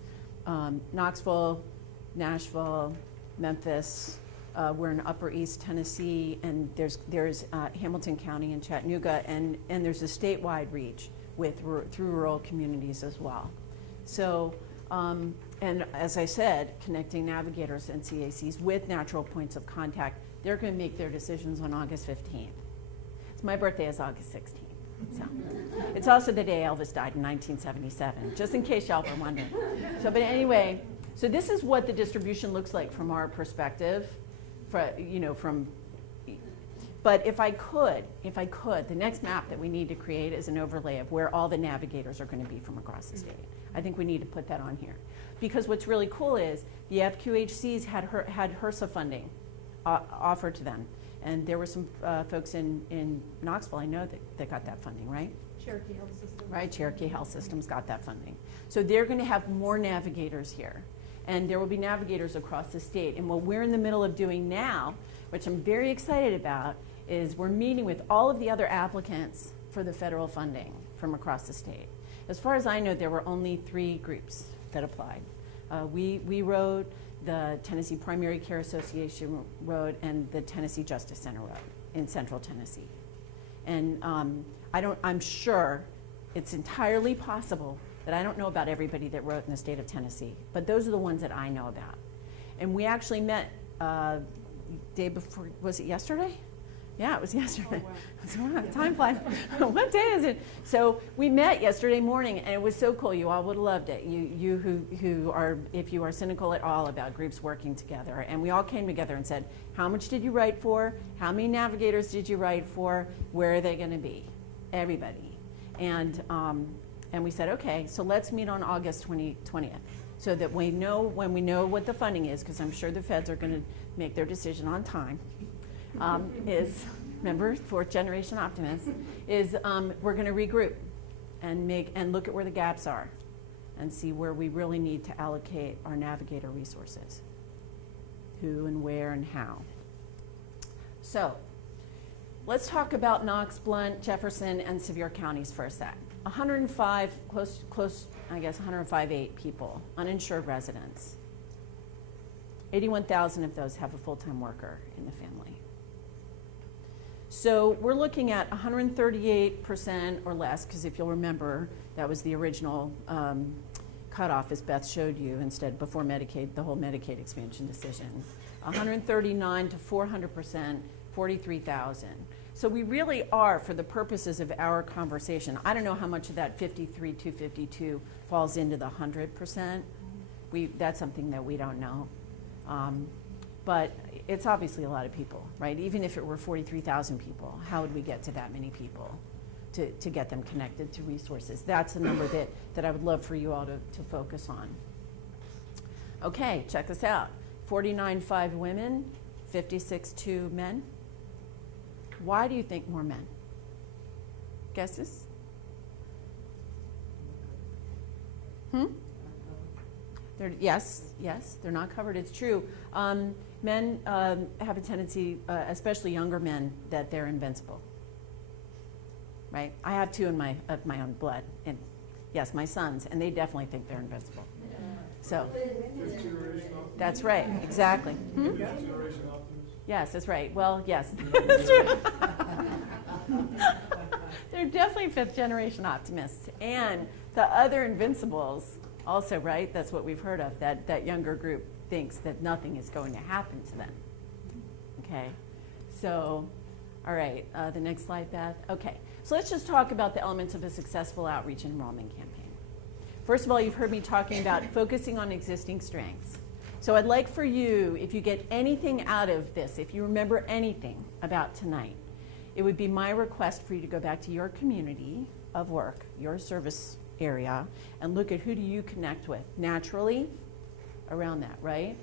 Knoxville, Nashville, Memphis. We're in Upper East Tennessee, and there's Hamilton County and Chattanooga, and there's a statewide reach through rural communities as well. So, and as I said, connecting navigators and CACs with natural points of contact. They're going to make their decisions on August 15th. My birthday is August 16th. So it's also the day Elvis died in 1977, just in case y'all were wondering. So, but anyway, so this is what the distribution looks like from our perspective. But if I could, the next map that we need to create is an overlay of where all the navigators are going to be from across the state. I think we need to put that on here. Because what's really cool is the FQHCs had HRSA funding offered to them. And there were some folks in Knoxville, I know, that got that funding, right? Cherokee Health System. Right, Cherokee Health Systems got that funding. So they're going to have more navigators here. And there will be navigators across the state. And what we're in the middle of doing now, which I'm very excited about, is we're meeting with all of the other applicants for the federal funding from across the state. As far as I know, there were only 3 groups that applied. We wrote, the Tennessee Primary Care Association Road, and the Tennessee Justice Center Road in Central Tennessee. And I'm sure it's entirely possible that I don't know about everybody that wrote in the state of Tennessee, but those are the ones that I know about. And we actually met day before, was it yesterday? Yeah, it was yesterday. Oh, wow. Time flies. What day is it? So we met yesterday morning, and it was so cool. You all would have loved it. You who are, if you are cynical at all about groups working together. And we all came together and said, how much did you write for? How many navigators did you write for? Where are they going to be? Everybody. And we said, okay, so let's meet on August 20th, so that we know when we know what the funding is, because I'm sure the feds are going to make their decision on time. Remember, 4th generation optimists, we're going to regroup and look at where the gaps are and see where we really need to allocate our navigator resources, who and where and how. So let's talk about Knox, Blount, Jefferson, and Sevier counties for a sec. 105, close, I guess 105.8 people, uninsured residents. 81,000 of those have a full-time worker in the family. So we're looking at 138% or less, because if you'll remember, that was the original cutoff, as Beth showed you, instead before Medicaid, the whole Medicaid expansion decision. 139 to 400%, 43,000. So we really are, for the purposes of our conversation, I don't know how much of that 53,252 falls into the 100%. That's something that we don't know. But it's obviously a lot of people, right? Even if it were 43,000 people, how would we get to that many people to get them connected to resources? That's a number that I would love for you all to focus on. Okay, check this out. 49.5 women, 56.2 men. Why do you think more men? Guesses? Yes, they're not covered. It's true. Men have a tendency, especially younger men, that they're invincible. Right? I have two of my own blood, and yes, my sons, and they definitely think they're invincible. So that's right. Exactly. Hmm? Yes, that's right. Well, yes, that's true. They're definitely fifth generation optimists, and the other invincibles. Also, right, that's what we've heard of, that younger group thinks that nothing is going to happen to them. Okay, so, all right, the next slide, Beth. Okay, so let's just talk about the elements of a successful outreach and enrollment campaign. First of all, you've heard me talking about focusing on existing strengths. So I'd like for you, if you get anything out of this, if you remember anything about tonight, it would be my request for you to go back to your community of work, your service area, and look at who do you connect with naturally around that, right?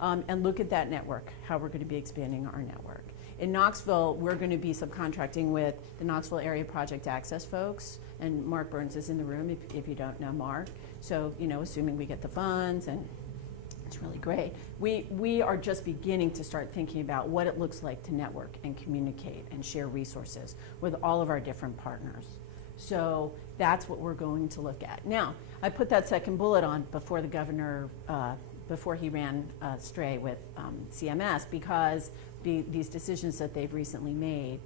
And look at that network, how we're going to be expanding our network. In Knoxville, we're going to be subcontracting with the Knoxville Area Project Access folks, and Mark Burns is in the room if you don't know Mark. So, you know, assuming we get the funds, and it's really great. We are just beginning to start thinking about what it looks like to network and communicate and share resources with all of our different partners. So that's what we're going to look at. Now, I put that second bullet on before the governor, before he ran astray with CMS, because these decisions that they've recently made,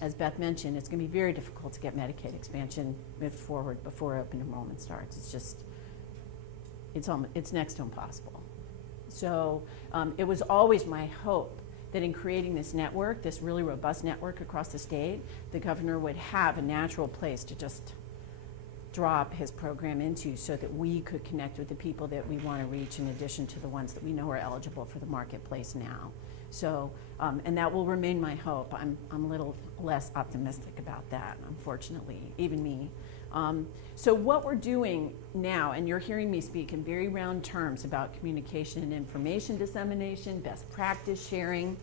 as Beth mentioned, it's going to be very difficult to get Medicaid expansion moved forward before open enrollment starts. It's just, it's next to impossible. So it was always my hope that in creating this network, this really robust network across the state, the governor would have a natural place to just drop his program into so that we could connect with the people that we want to reach in addition to the ones that we know are eligible for the marketplace now. So, and that will remain my hope. I'm a little less optimistic about that, unfortunately, even me. So what we're doing now, and you're hearing me speak in very round terms about communication and information dissemination, best practice sharing,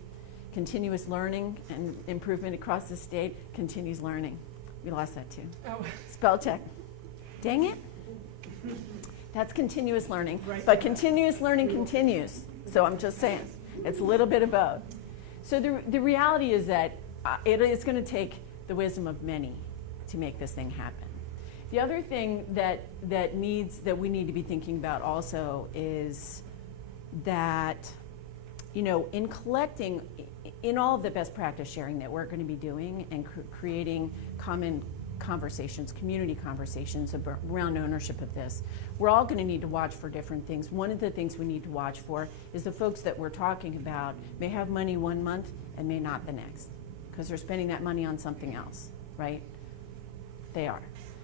continuous learning and improvement across the state, continues learning. We lost that too. Oh. Spell check. Dang it. That's continuous learning. Right. But continuous learning continues. So I'm just saying, it's a little bit of both. So the reality is that it is going to take the wisdom of many to make this thing happen. The other thing that we need to be thinking about also is that, you know, in collecting, in all of the best practice sharing that we're going to be doing and creating common conversations, community conversations around ownership of this, we're all going to need to watch for different things. One of the things we need to watch for is the folks that we're talking about may have money one month and may not the next, because they're spending that money on something else, right? They are.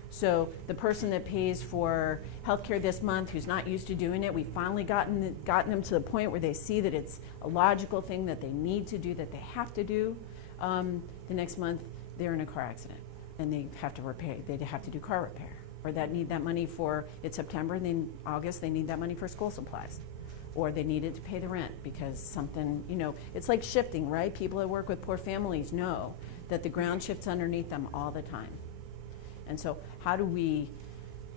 So the person that pays for healthcare this month, who's not used to doing it, we've finally gotten them to the point where they see that it's a logical thing that they need to do, that they have to do. The next month, they're in a car accident, and they have to repair. They have to do car repair, or that need that money for, it's September, and then August, they need that money for school supplies, or they need it to pay the rent because something, you know, it's like shifting, right? People that work with poor families know that the ground shifts underneath them all the time. And so how do we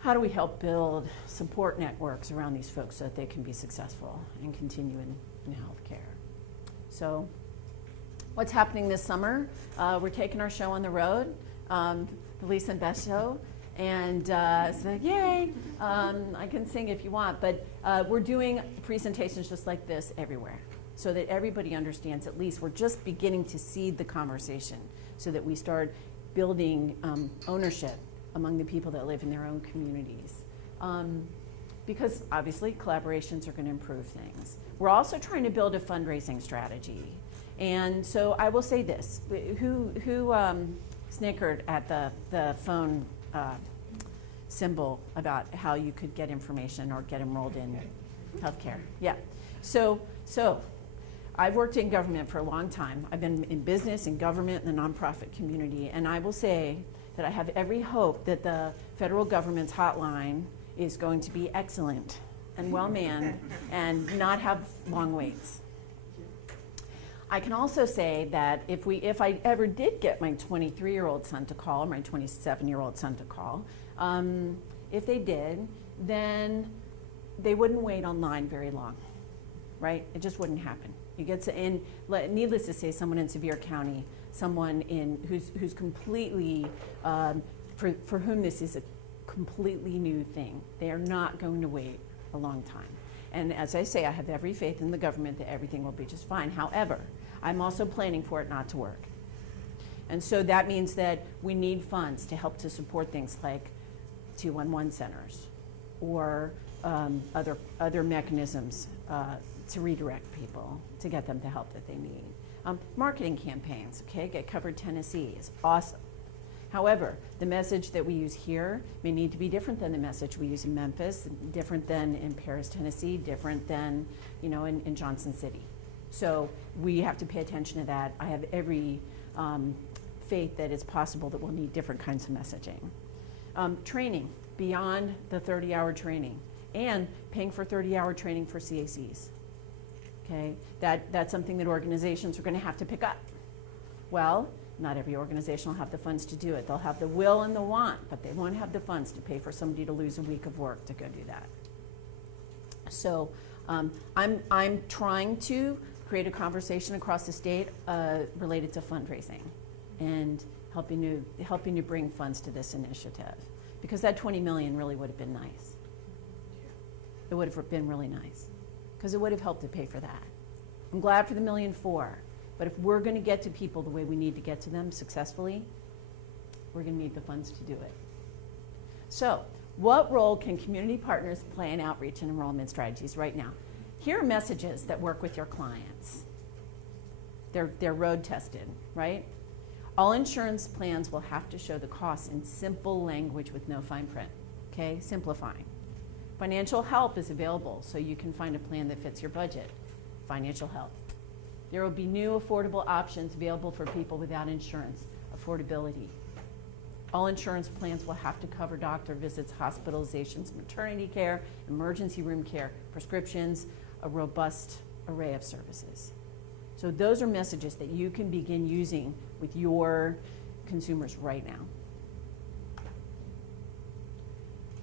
help build support networks around these folks so that they can be successful and continue in healthcare? So what's happening this summer? We're taking our show on the road, the Lisa and Beth show, and so yay, I can sing if you want, but we're doing presentations just like this everywhere so that everybody understands, at least we're just beginning to seed the conversation so that we start building ownership among the people that live in their own communities. Because obviously collaborations are going to improve things. We're also trying to build a fundraising strategy. And so I will say this, who snickered at the phone symbol about how you could get information or get enrolled in healthcare? Yeah, so I've worked in government for a long time. I've been in business and government and the nonprofit community, and I will say that I have every hope that the federal government's hotline is going to be excellent and well-manned and not have long waits. I can also say that if I ever did get my 23-year-old son to call, or my 27-year-old son to call, if they did, then they wouldn't wait online very long, right? It just wouldn't happen. You get to, and needless to say, someone in Sevier County, someone in who's completely, for whom this is a completely new thing, they are not going to wait a long time. And as I say, I have every faith in the government that everything will be just fine. However, I'm also planning for it not to work. And so that means that we need funds to help to support things like 211 centers or other mechanisms to redirect people, to get them the help that they need. Marketing campaigns, okay, Get Covered Tennessee is awesome. However, the message that we use here may need to be different than the message we use in Memphis, different than in Paris, Tennessee, different than, you know, in Johnson City. So we have to pay attention to that. I have every faith that it's possible that we'll need different kinds of messaging. Training, beyond the 30-hour training, and paying for 30-hour training for CACs. Okay, that's something that organizations are going to have to pick up. Well, not every organization will have the funds to do it. They'll have the will and the want, but they won't have the funds to pay for somebody to lose a week of work to go do that. So I'm trying to create a conversation across the state related to fundraising and helping to bring funds to this initiative, because that 20 million really would have been nice. It would have been really nice, because it would have helped to pay for that. I'm glad for the $1.4 million, but if we're going to get to people the way we need to get to them successfully, we're going to need the funds to do it. So, what role can community partners play in outreach and enrollment strategies right now? Here are messages that work with your clients. They're road tested, right? All insurance plans will have to show the costs in simple language with no fine print, okay? Simplifying. Financial help is available, so you can find a plan that fits your budget. Financial help. There will be new affordable options available for people without insurance. Affordability. All insurance plans will have to cover doctor visits, hospitalizations, maternity care, emergency room care, prescriptions, a robust array of services. So those are messages that you can begin using with your consumers right now.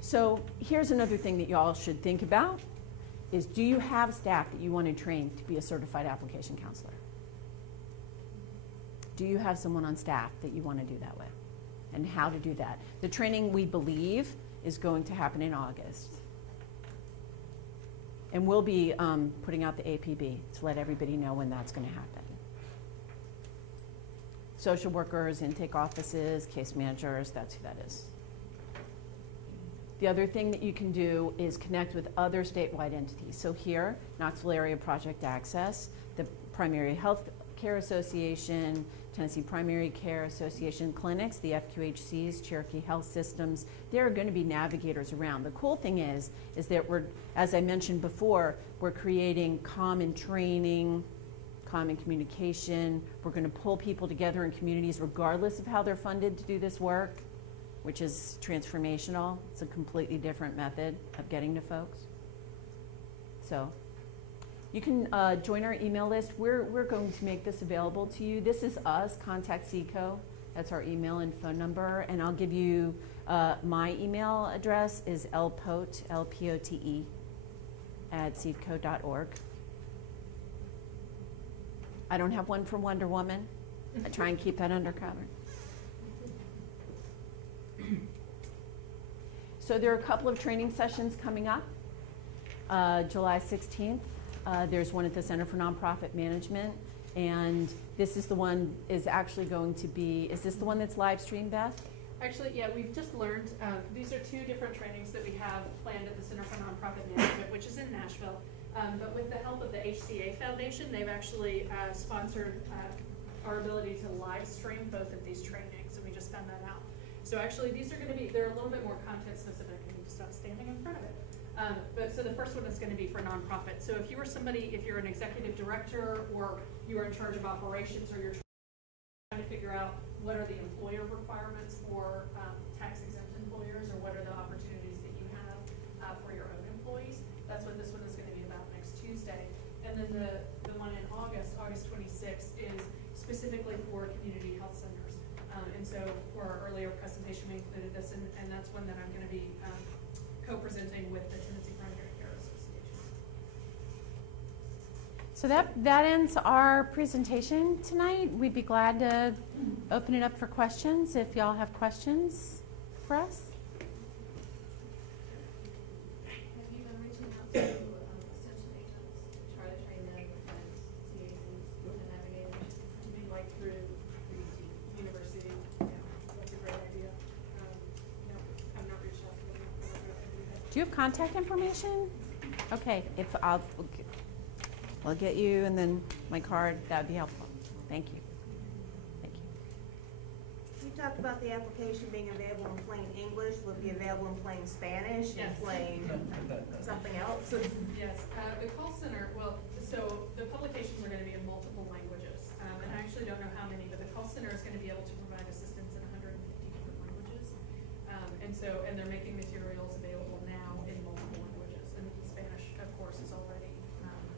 So here's another thing that you all should think about is, do you have staff that you want to train to be a certified application counselor? Do you have someone on staff that you want to do that with? And how to do that? The training, we believe, is going to happen in August. And we'll be putting out the APB to let everybody know when that's going to happen. Social workers, intake offices, case managers, that's who that is. The other thing that you can do is connect with other statewide entities. So here, Knoxville Area Project Access, the Primary Health Care Association, Tennessee Primary Care Association clinics, the FQHCs, Cherokee Health Systems, there are going to be navigators around. The cool thing is that we're, as I mentioned before, we're creating common training, common communication. We're going to pull people together in communities regardless of how they're funded to do this work, which is transformational. It's a completely different method of getting to folks. So you can join our email list. We're going to make this available to you. This is us, contact CECO. That's our email and phone number. And I'll give you my email address is lpote, L-P-O-T-E, at ceco.org. I don't have one for Wonder Woman. I try and keep that undercover. So there are a couple of training sessions coming up. July 16th, there's one at the Center for Nonprofit Management, and this is the one is actually going to be, is this the one that's live streamed, Beth? Actually, yeah, we've just learned, these are two different trainings that we have planned at the Center for Nonprofit Management, which is in Nashville. But with the help of the ACA Foundation, they've actually sponsored our ability to live stream both of these trainings, and we just found that out. So actually, these are going to be, they're a little bit more content specific. I need to stop standing in front of it. But so the first one is going to be for nonprofit. So if you were somebody, if you're an executive director or you are in charge of operations, or you're trying to figure out what are the employer requirements for tax-exempt employers, or what are the opportunities that you have for your own employees, that's what this one is going to be about next Tuesday. And then the one in August, August 26th, is specifically for community health centers. And so for our earlier presentation, we included this, and that's one that I'm going to be co-presenting with the Tennessee Primary Care Association. So that ends our presentation tonight. We'd be glad to open it up for questions if y'all have questions for us. Have you been reaching out to extension agents to try to train them as CACs and navigators? You mean like through the university? Yeah, that's a great idea. No, I've not reached out to them. Do you have contact information? Okay, if I'll get you and then my card. That would be helpful. Thank you. Thank you. You talked about the application being available in plain English. Will it be available in plain Spanish and Yes. plain something else? Yes, the call center, well, so the publications are gonna be in multiple languages. And I actually don't know how many, but the call center is gonna be able to provide assistance in 150 different languages. And they're making materials available now in multiple languages. And Spanish, of course, is already,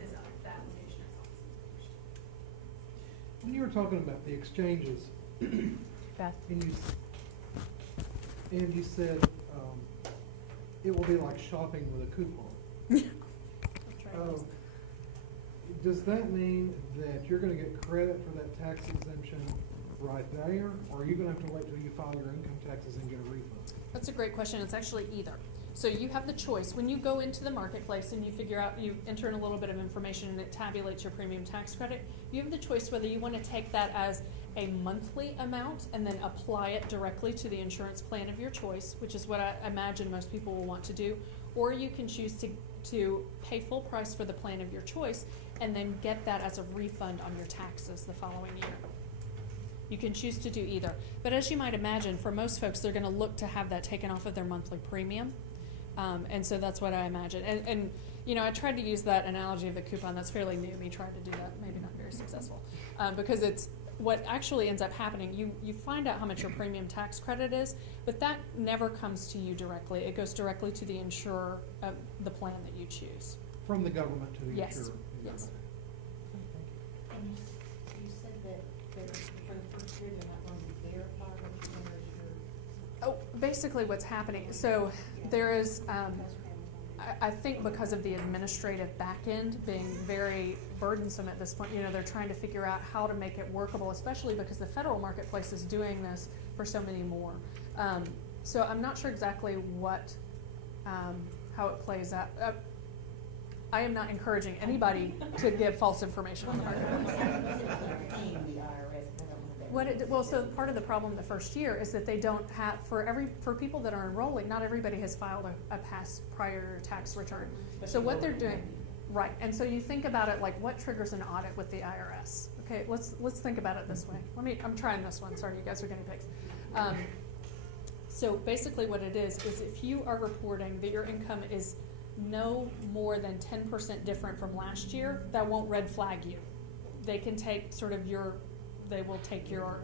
is up, the application is obviously finished. When you were talking about the exchanges, Beth. and you said it will be like shopping with a coupon. Does that mean that you're going to get credit for that tax exemption right there, or are you going to have to wait till you file your income taxes and get a refund? That's a great question. It's actually either. So you have the choice. When you go into the marketplace and you figure out, you enter in a little bit of information and it tabulates your premium tax credit, you have the choice whether you want to take that as a monthly amount and then apply it directly to the insurance plan of your choice, which is what I imagine most people will want to do, or you can choose to pay full price for the plan of your choice and then get that as a refund on your taxes the following year. You can choose to do either. But as you might imagine, for most folks, they're going to look to have that taken off of their monthly premium. And so that's what I imagine. And you know, I tried to use that analogy of the coupon. That's fairly new, me trying to do that. Maybe not very successful. Because it's what actually ends up happening. You find out how much your premium tax credit is, but that never comes to you directly. It goes directly to the insurer of the plan that you choose. From the government to the Yes. insurer? Yes. And you said that for the first year, they're not going to verify what you're going to Oh, basically what's happening, so there is, I think because of the administrative back end being very burdensome at this point, you know, they're trying to figure out how to make it workable, especially because the federal marketplace is doing this for so many more. So I'm not sure exactly what, how it plays out. I am not encouraging anybody to give false information on the marketplace. Well, so part of the problem the first year is that they don't have, for people that are enrolling, not everybody has filed a past prior tax return. So what they're doing, right, and so you think about it like what triggers an audit with the IRS? Okay, let's think about it this way. I'm trying this one, sorry, you guys are guinea pigs. So basically what it is if you are reporting that your income is no more than 10% different from last year, that won't red flag you. They can take sort of they will take your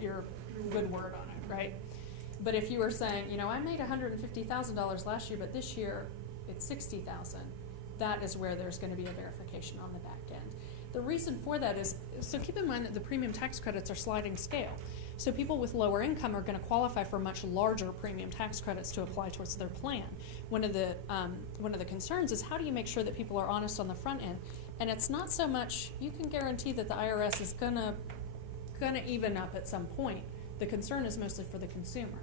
good word on it, right? But if you were saying, you know, I made $150,000 last year, but this year it's $60,000, that is where there's going to be a verification on the back end. The reason for that is, so keep in mind that the premium tax credits are sliding scale. So people with lower income are going to qualify for much larger premium tax credits to apply towards their plan. One of the concerns is how do you make sure that people are honest on the front end? And it's not so much, you can guarantee that the IRS is gonna even up at some point. The concern is mostly for the consumer.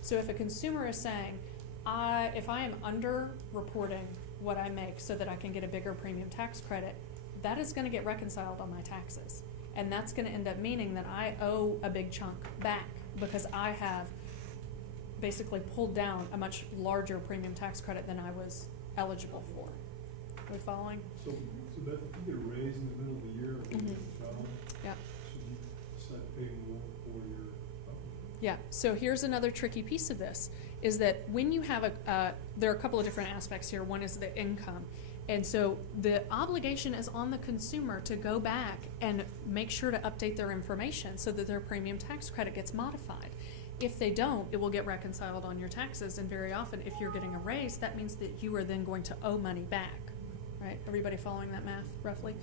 So if a consumer is saying, if I am under reporting what I make so that I can get a bigger premium tax credit, that is gonna get reconciled on my taxes. And that's gonna end up meaning that I owe a big chunk back because I have basically pulled down a much larger premium tax credit than I was eligible for. Are we following? So Beth, if you get a raise in the middle of the year or Mhm. child, Yeah. should you decide paying more for your Yeah, so here's another tricky piece of this, is that when you have there are a couple of different aspects here. One is the income. And so the obligation is on the consumer to go back and make sure to update their information so that their premium tax credit gets modified. If they don't, it will get reconciled on your taxes, and very often if you're getting a raise, that means that you are then going to owe money back, right? Everybody following that math roughly?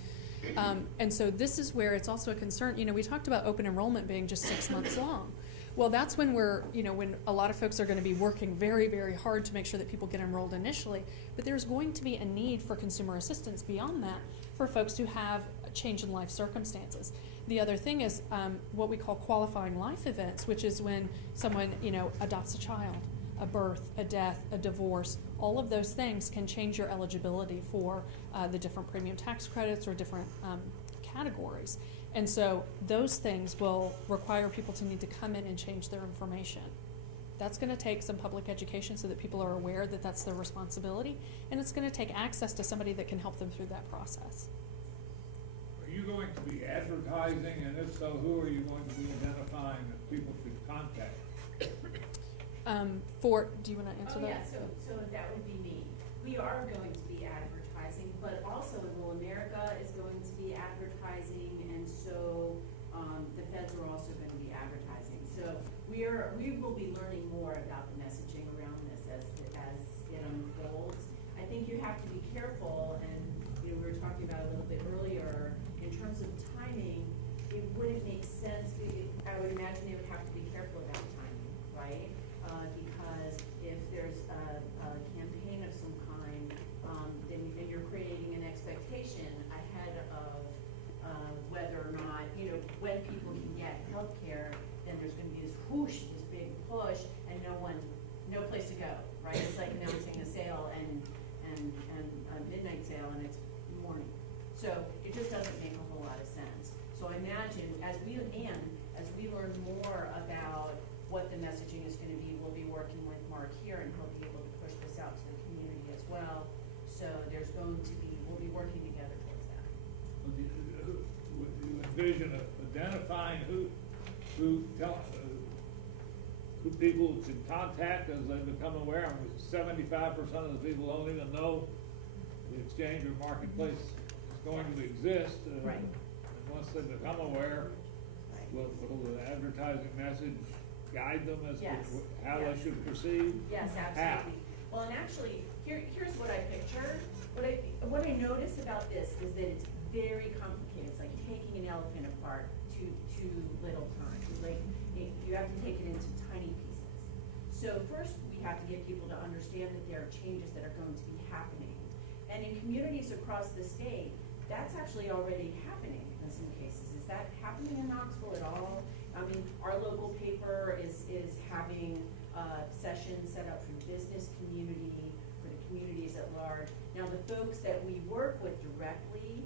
And so this is where it's also a concern. You know, we talked about open enrollment being just 6 months long. Well, that's when when a lot of folks are going to be working very, very hard to make sure that people get enrolled initially. But there's going to be a need for consumer assistance beyond that for folks who have a change in life circumstances. The other thing is what we call qualifying life events, which is when someone, adopts a child, a birth, a death, a divorce. All of those things can change your eligibility for the different premium tax credits or different categories. And so those things will require people to need to come in and change their information. That's going to take some public education so that people are aware that that's their responsibility, and it's going to take access to somebody that can help them through that process. Are you going to be advertising, and if so, who are you going to be identifying that people should contact? Do you want to answer that? Yeah, so that would be me. We are going to be advertising, but also Enroll America is going to be advertising, and so the feds are also going to be advertising. So we will be learning more about the messaging around this as it unfolds. I think you have to be careful, and we were talking about a little bit earlier, in terms of timing, it wouldn't make sense. I would imagine they would have to be careful about timing, right? Because if there's a campaign of some kind, then you're creating an expectation ahead of whether or not, when people can get health care, then there's going to be this whoosh, this big push, and no place to go, right? It's like announcing a sale and a midnight sale, and it's morning. So it just doesn't make a whole lot of sense. So I imagine as we learn more about what the messaging is going to be, we'll be working with Mark here, and he'll be able to push this out to the community as well. So we'll be working together towards that. Would you envision identifying who people should contact as they become aware? I mean, 75% of the people don't even know the exchange or marketplace is going to exist. Right. And once they become aware, will the advertising message guide them as Yes. to how Yes. they should proceed? Yes, absolutely. Well, and actually, here's what I picture. What I notice about this is that it's very complicated. It's like taking an elephant apart too little time. Like you have to take it into tiny pieces. So first, we have to get people to understand that there are changes that are going to be happening. And in communities across the state, that's actually already happening in some cases. Is that happening in Knoxville at all? I mean, our local paper is having sessions set up for the business community, for the communities at large. Now, the folks that we work with directly,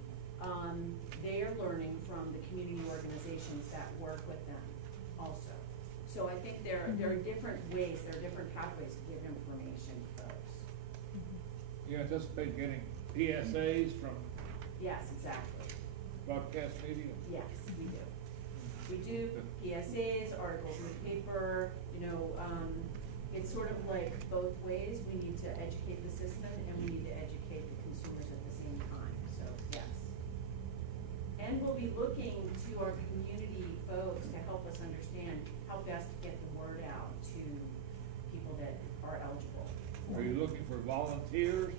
they are learning from the community organizations that work with them also. So I think there are different ways, there are different pathways to give information to folks. You anticipate getting PSAs from Yes, exactly. broadcast media? Yes, we do. We do PSAs, articles in the paper, it's sort of like both ways. We need to educate the system and we need to educate the consumers at the same time, so yes. And we'll be looking to our community folks to help us understand how best to get the word out to people that are eligible. Are you looking for volunteers?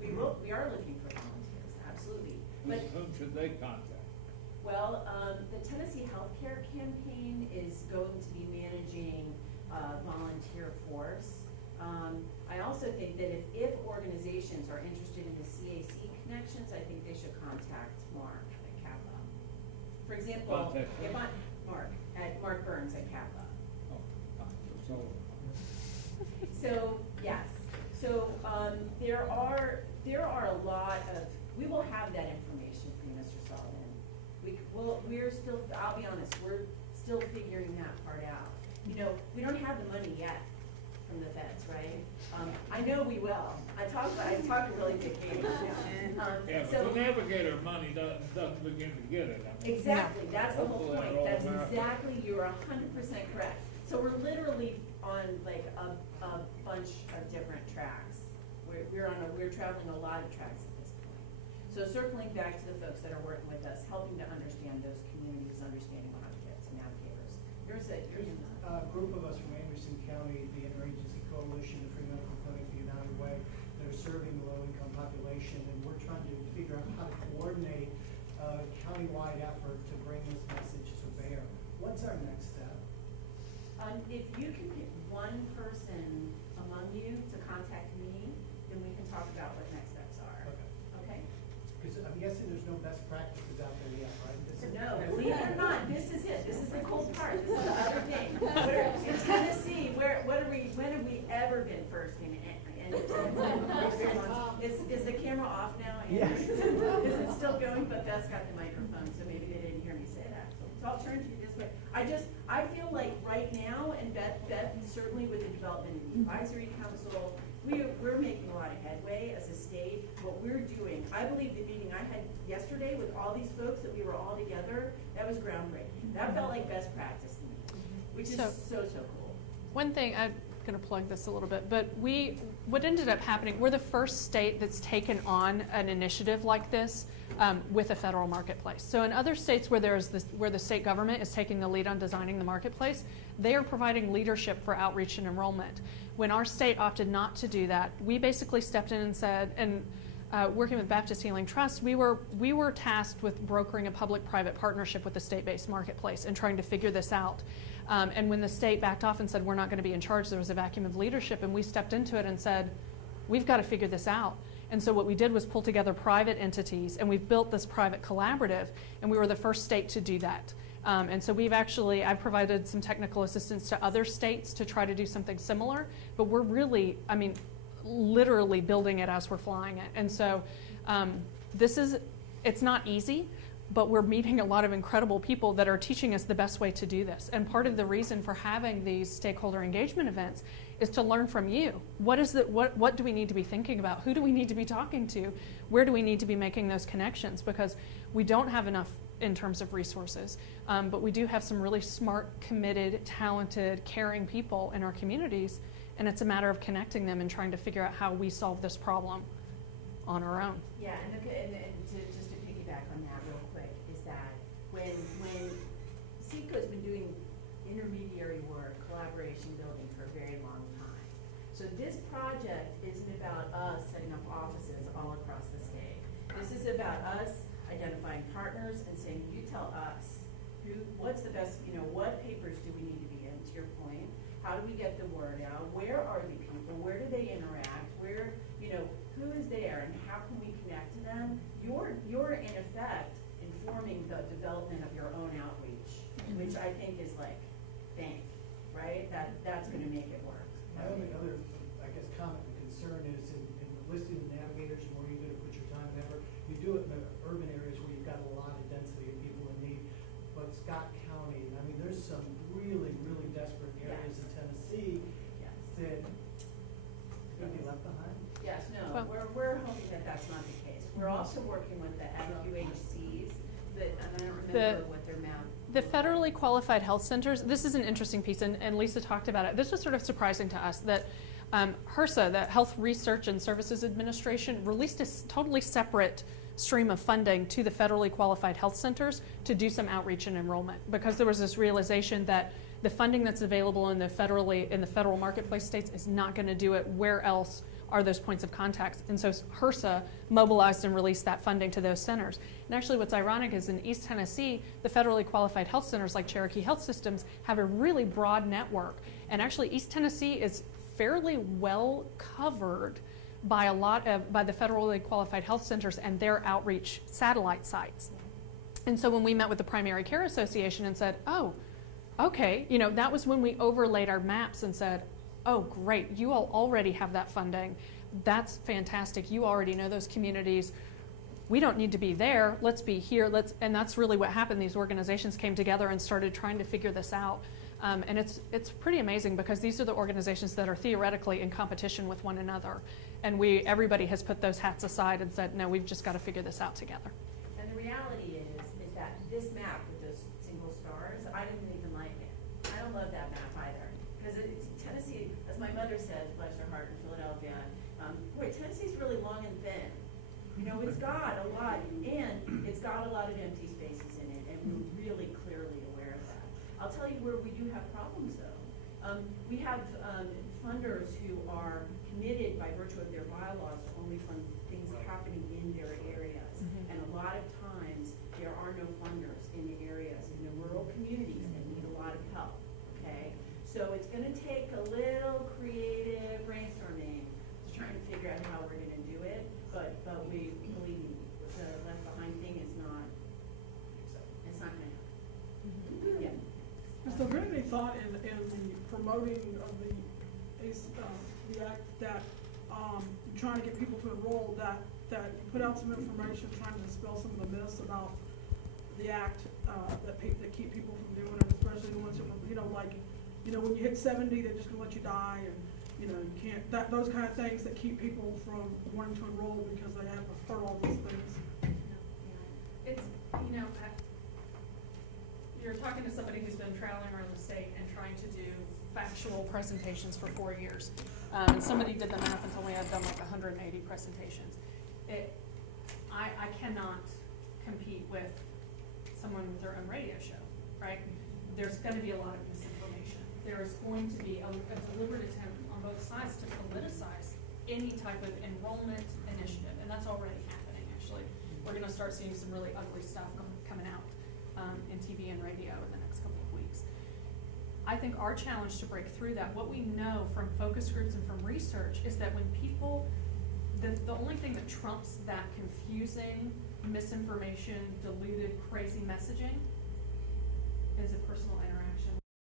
We are looking for volunteers, absolutely. But Whom should they contact? well, the Tennessee Healthcare Campaign is going to be managing volunteer force. I also think that if organizations are interested in the CAC connections, I think they should contact Mark at CAPA. For example, if Mark Burns at CAPA. So So yes, so there are a lot of, we will have that information for you, Mr. Sullivan. We're still, I'll be honest, we're still figuring that part out. We don't have the money yet from the feds, right? I know we will. I talk a really big game now. yeah, but the navigator money doesn't begin to get it. I mean, Exactly, that's the whole Hopefully point. that'll That's America. exactly, you're 100% correct. So we're literally on like a bunch of different tracks. We're traveling a lot of tracks at this point. So circling back to the folks that are working with us, helping to understand those communities, understanding how to get to navigators. There's a group of us from Anderson County, the Interagency Coalition, the Free Medical Clinic, the United Way, that are serving the low-income population, and we're trying to figure out how to coordinate a countywide effort to bring this message to bear. What's our next step? If you can pick one person among you to contact me, then we can talk about what next steps are. Okay? Because I'm guessing there's no best practices out there yet, right? No, believe it or not, this is it. This is the cool part. This is the other thing. In Tennessee, when have we ever been first in is the camera off now? Yes. Is it still going? But Beth's got the microphone, so maybe they didn't hear me say that. So I'll turn to you this way. I feel like right now, and Beth certainly with the development of the advisory council, we're making a lot of headway as a state. What we're doing, I believe the meeting I had yesterday with all these folks that we were all together, that was groundbreaking. That felt like best practice to me, which is so cool. One thing, I'm going to plug this a little bit, but what ended up happening, we're the first state that's taken on an initiative like this with a federal marketplace. So in other states where where the state government is taking the lead on designing the marketplace, they are providing leadership for outreach and enrollment. When our state opted not to do that, we basically stepped in and said, and working with Baptist Healing Trust, we were tasked with brokering a public-private partnership with the state-based marketplace and trying to figure this out. And when the state backed off and said, we're not going to be in charge, there was a vacuum of leadership, and we stepped into it and said, we've got to figure this out. And so what we did was pull together private entities, and we've built this private collaborative, and we were the first state to do that. And so I've provided some technical assistance to other states to try to do something similar, but we're really, literally building it as we're flying it. And so it's not easy, but we're meeting a lot of incredible people that are teaching us the best way to do this. And part of the reason for having these stakeholder engagement events is to learn from you. What do we need to be thinking about? Who do we need to be talking to? Where do we need to be making those connections? Because we don't have enough in terms of resources, but we do have some really smart, committed, talented, caring people in our communities, and it's a matter of connecting them and trying to figure out how we solve this problem on our own. Yeah, and just to piggyback on that real quick, is that when CECO's been doing intermediary work, collaboration building for a very long time. So this project isn't about us setting up offices all across the state. This is about us identifying partners and saying, you tell us, what's the best, what papers do we need to be in, to your point? How do we get the word out? Where are the people? Where do they interact? Where, who is there and how can we connect to them? You're in effect informing the development of your own outreach, which I think is like, right? That's going to make it work. My only other, comment and concern is in listing the navigators and where you're going to put your time and effort. You do it in the urban areas where you've got a lot of density of people in need. But Scott County, there's some really, really desperate areas in Tennessee that could be left behind. Yes, no, we're hoping that that's not the case. We're also working with the FQHCs, and I don't remember what their map. The federally qualified health centers, this is an interesting piece, and Lisa talked about it. This was sort of surprising to us that HRSA, the Health Research and Services Administration, released a totally separate stream of funding to the federally qualified health centers to do some outreach and enrollment, because there was this realization that the funding that's available in the federal marketplace states is not going to do it. Where else are those points of contact? And so HRSA mobilized and released that funding to those centers. And actually what's ironic is in East Tennessee, the federally qualified health centers like Cherokee Health Systems have a really broad network. And actually East Tennessee is fairly well covered by by the federally qualified health centers and their outreach satellite sites. And so when we met with the Primary Care Association and said, oh, okay, that was when we overlaid our maps and said, oh, great, you all already have that funding. That's fantastic. You already know those communities. We don't need to be there. Let's be here. And that's really what happened. These organizations came together and started trying to figure this out. And it's pretty amazing because these are the organizations that are theoretically in competition with one another. And everybody has put those hats aside and said, no, we've just got to figure this out together. And the reality is that this map with those single stars, I didn't even like it. I don't love that map either. Because Tennessee, as my mother says, bless her heart, in Philadelphia, Tennessee's really long and thin. It's got a lot, and it's got a lot of empty spaces in it, and we're really clearly aware of that. I'll tell you where we do have problems, though. We have funders who are committed by virtue of their bylaws to only fund things happening in their areas. And a lot of times, there are no funders in the areas, in the rural communities that need a lot of help, okay? So it's gonna take a little creative brainstorming to try and figure out how we're gonna do it, but we, believe me, the Left Behind thing is not, it's not gonna happen. Yeah. Has there been any thought in the promoting of the act that, trying to get people to enroll, that you put out some information trying to dispel some of the myths about the act, that keep people from doing it, especially the ones that were, when you hit 70, they're just gonna let you die, and, you can't, those kind of things that keep people from wanting to enroll because they have heard all these things. It's, you're talking to somebody who's been traveling around the state and trying to do factual presentations for 4 years. And somebody did the math and told me I've done like 180 presentations. I cannot compete with someone with their own radio show, right? There's going to be a lot of misinformation. There is going to be a deliberate attempt on both sides to politicize any type of enrollment initiative, and that's already happening, actually. We're going to start seeing some really ugly stuff coming out in TV and radio in the next couple of weeks. I think our challenge to break through that, what we know from focus groups and from research, is that when people, the only thing that trumps that confusing, misinformation, diluted, crazy messaging is a personal interaction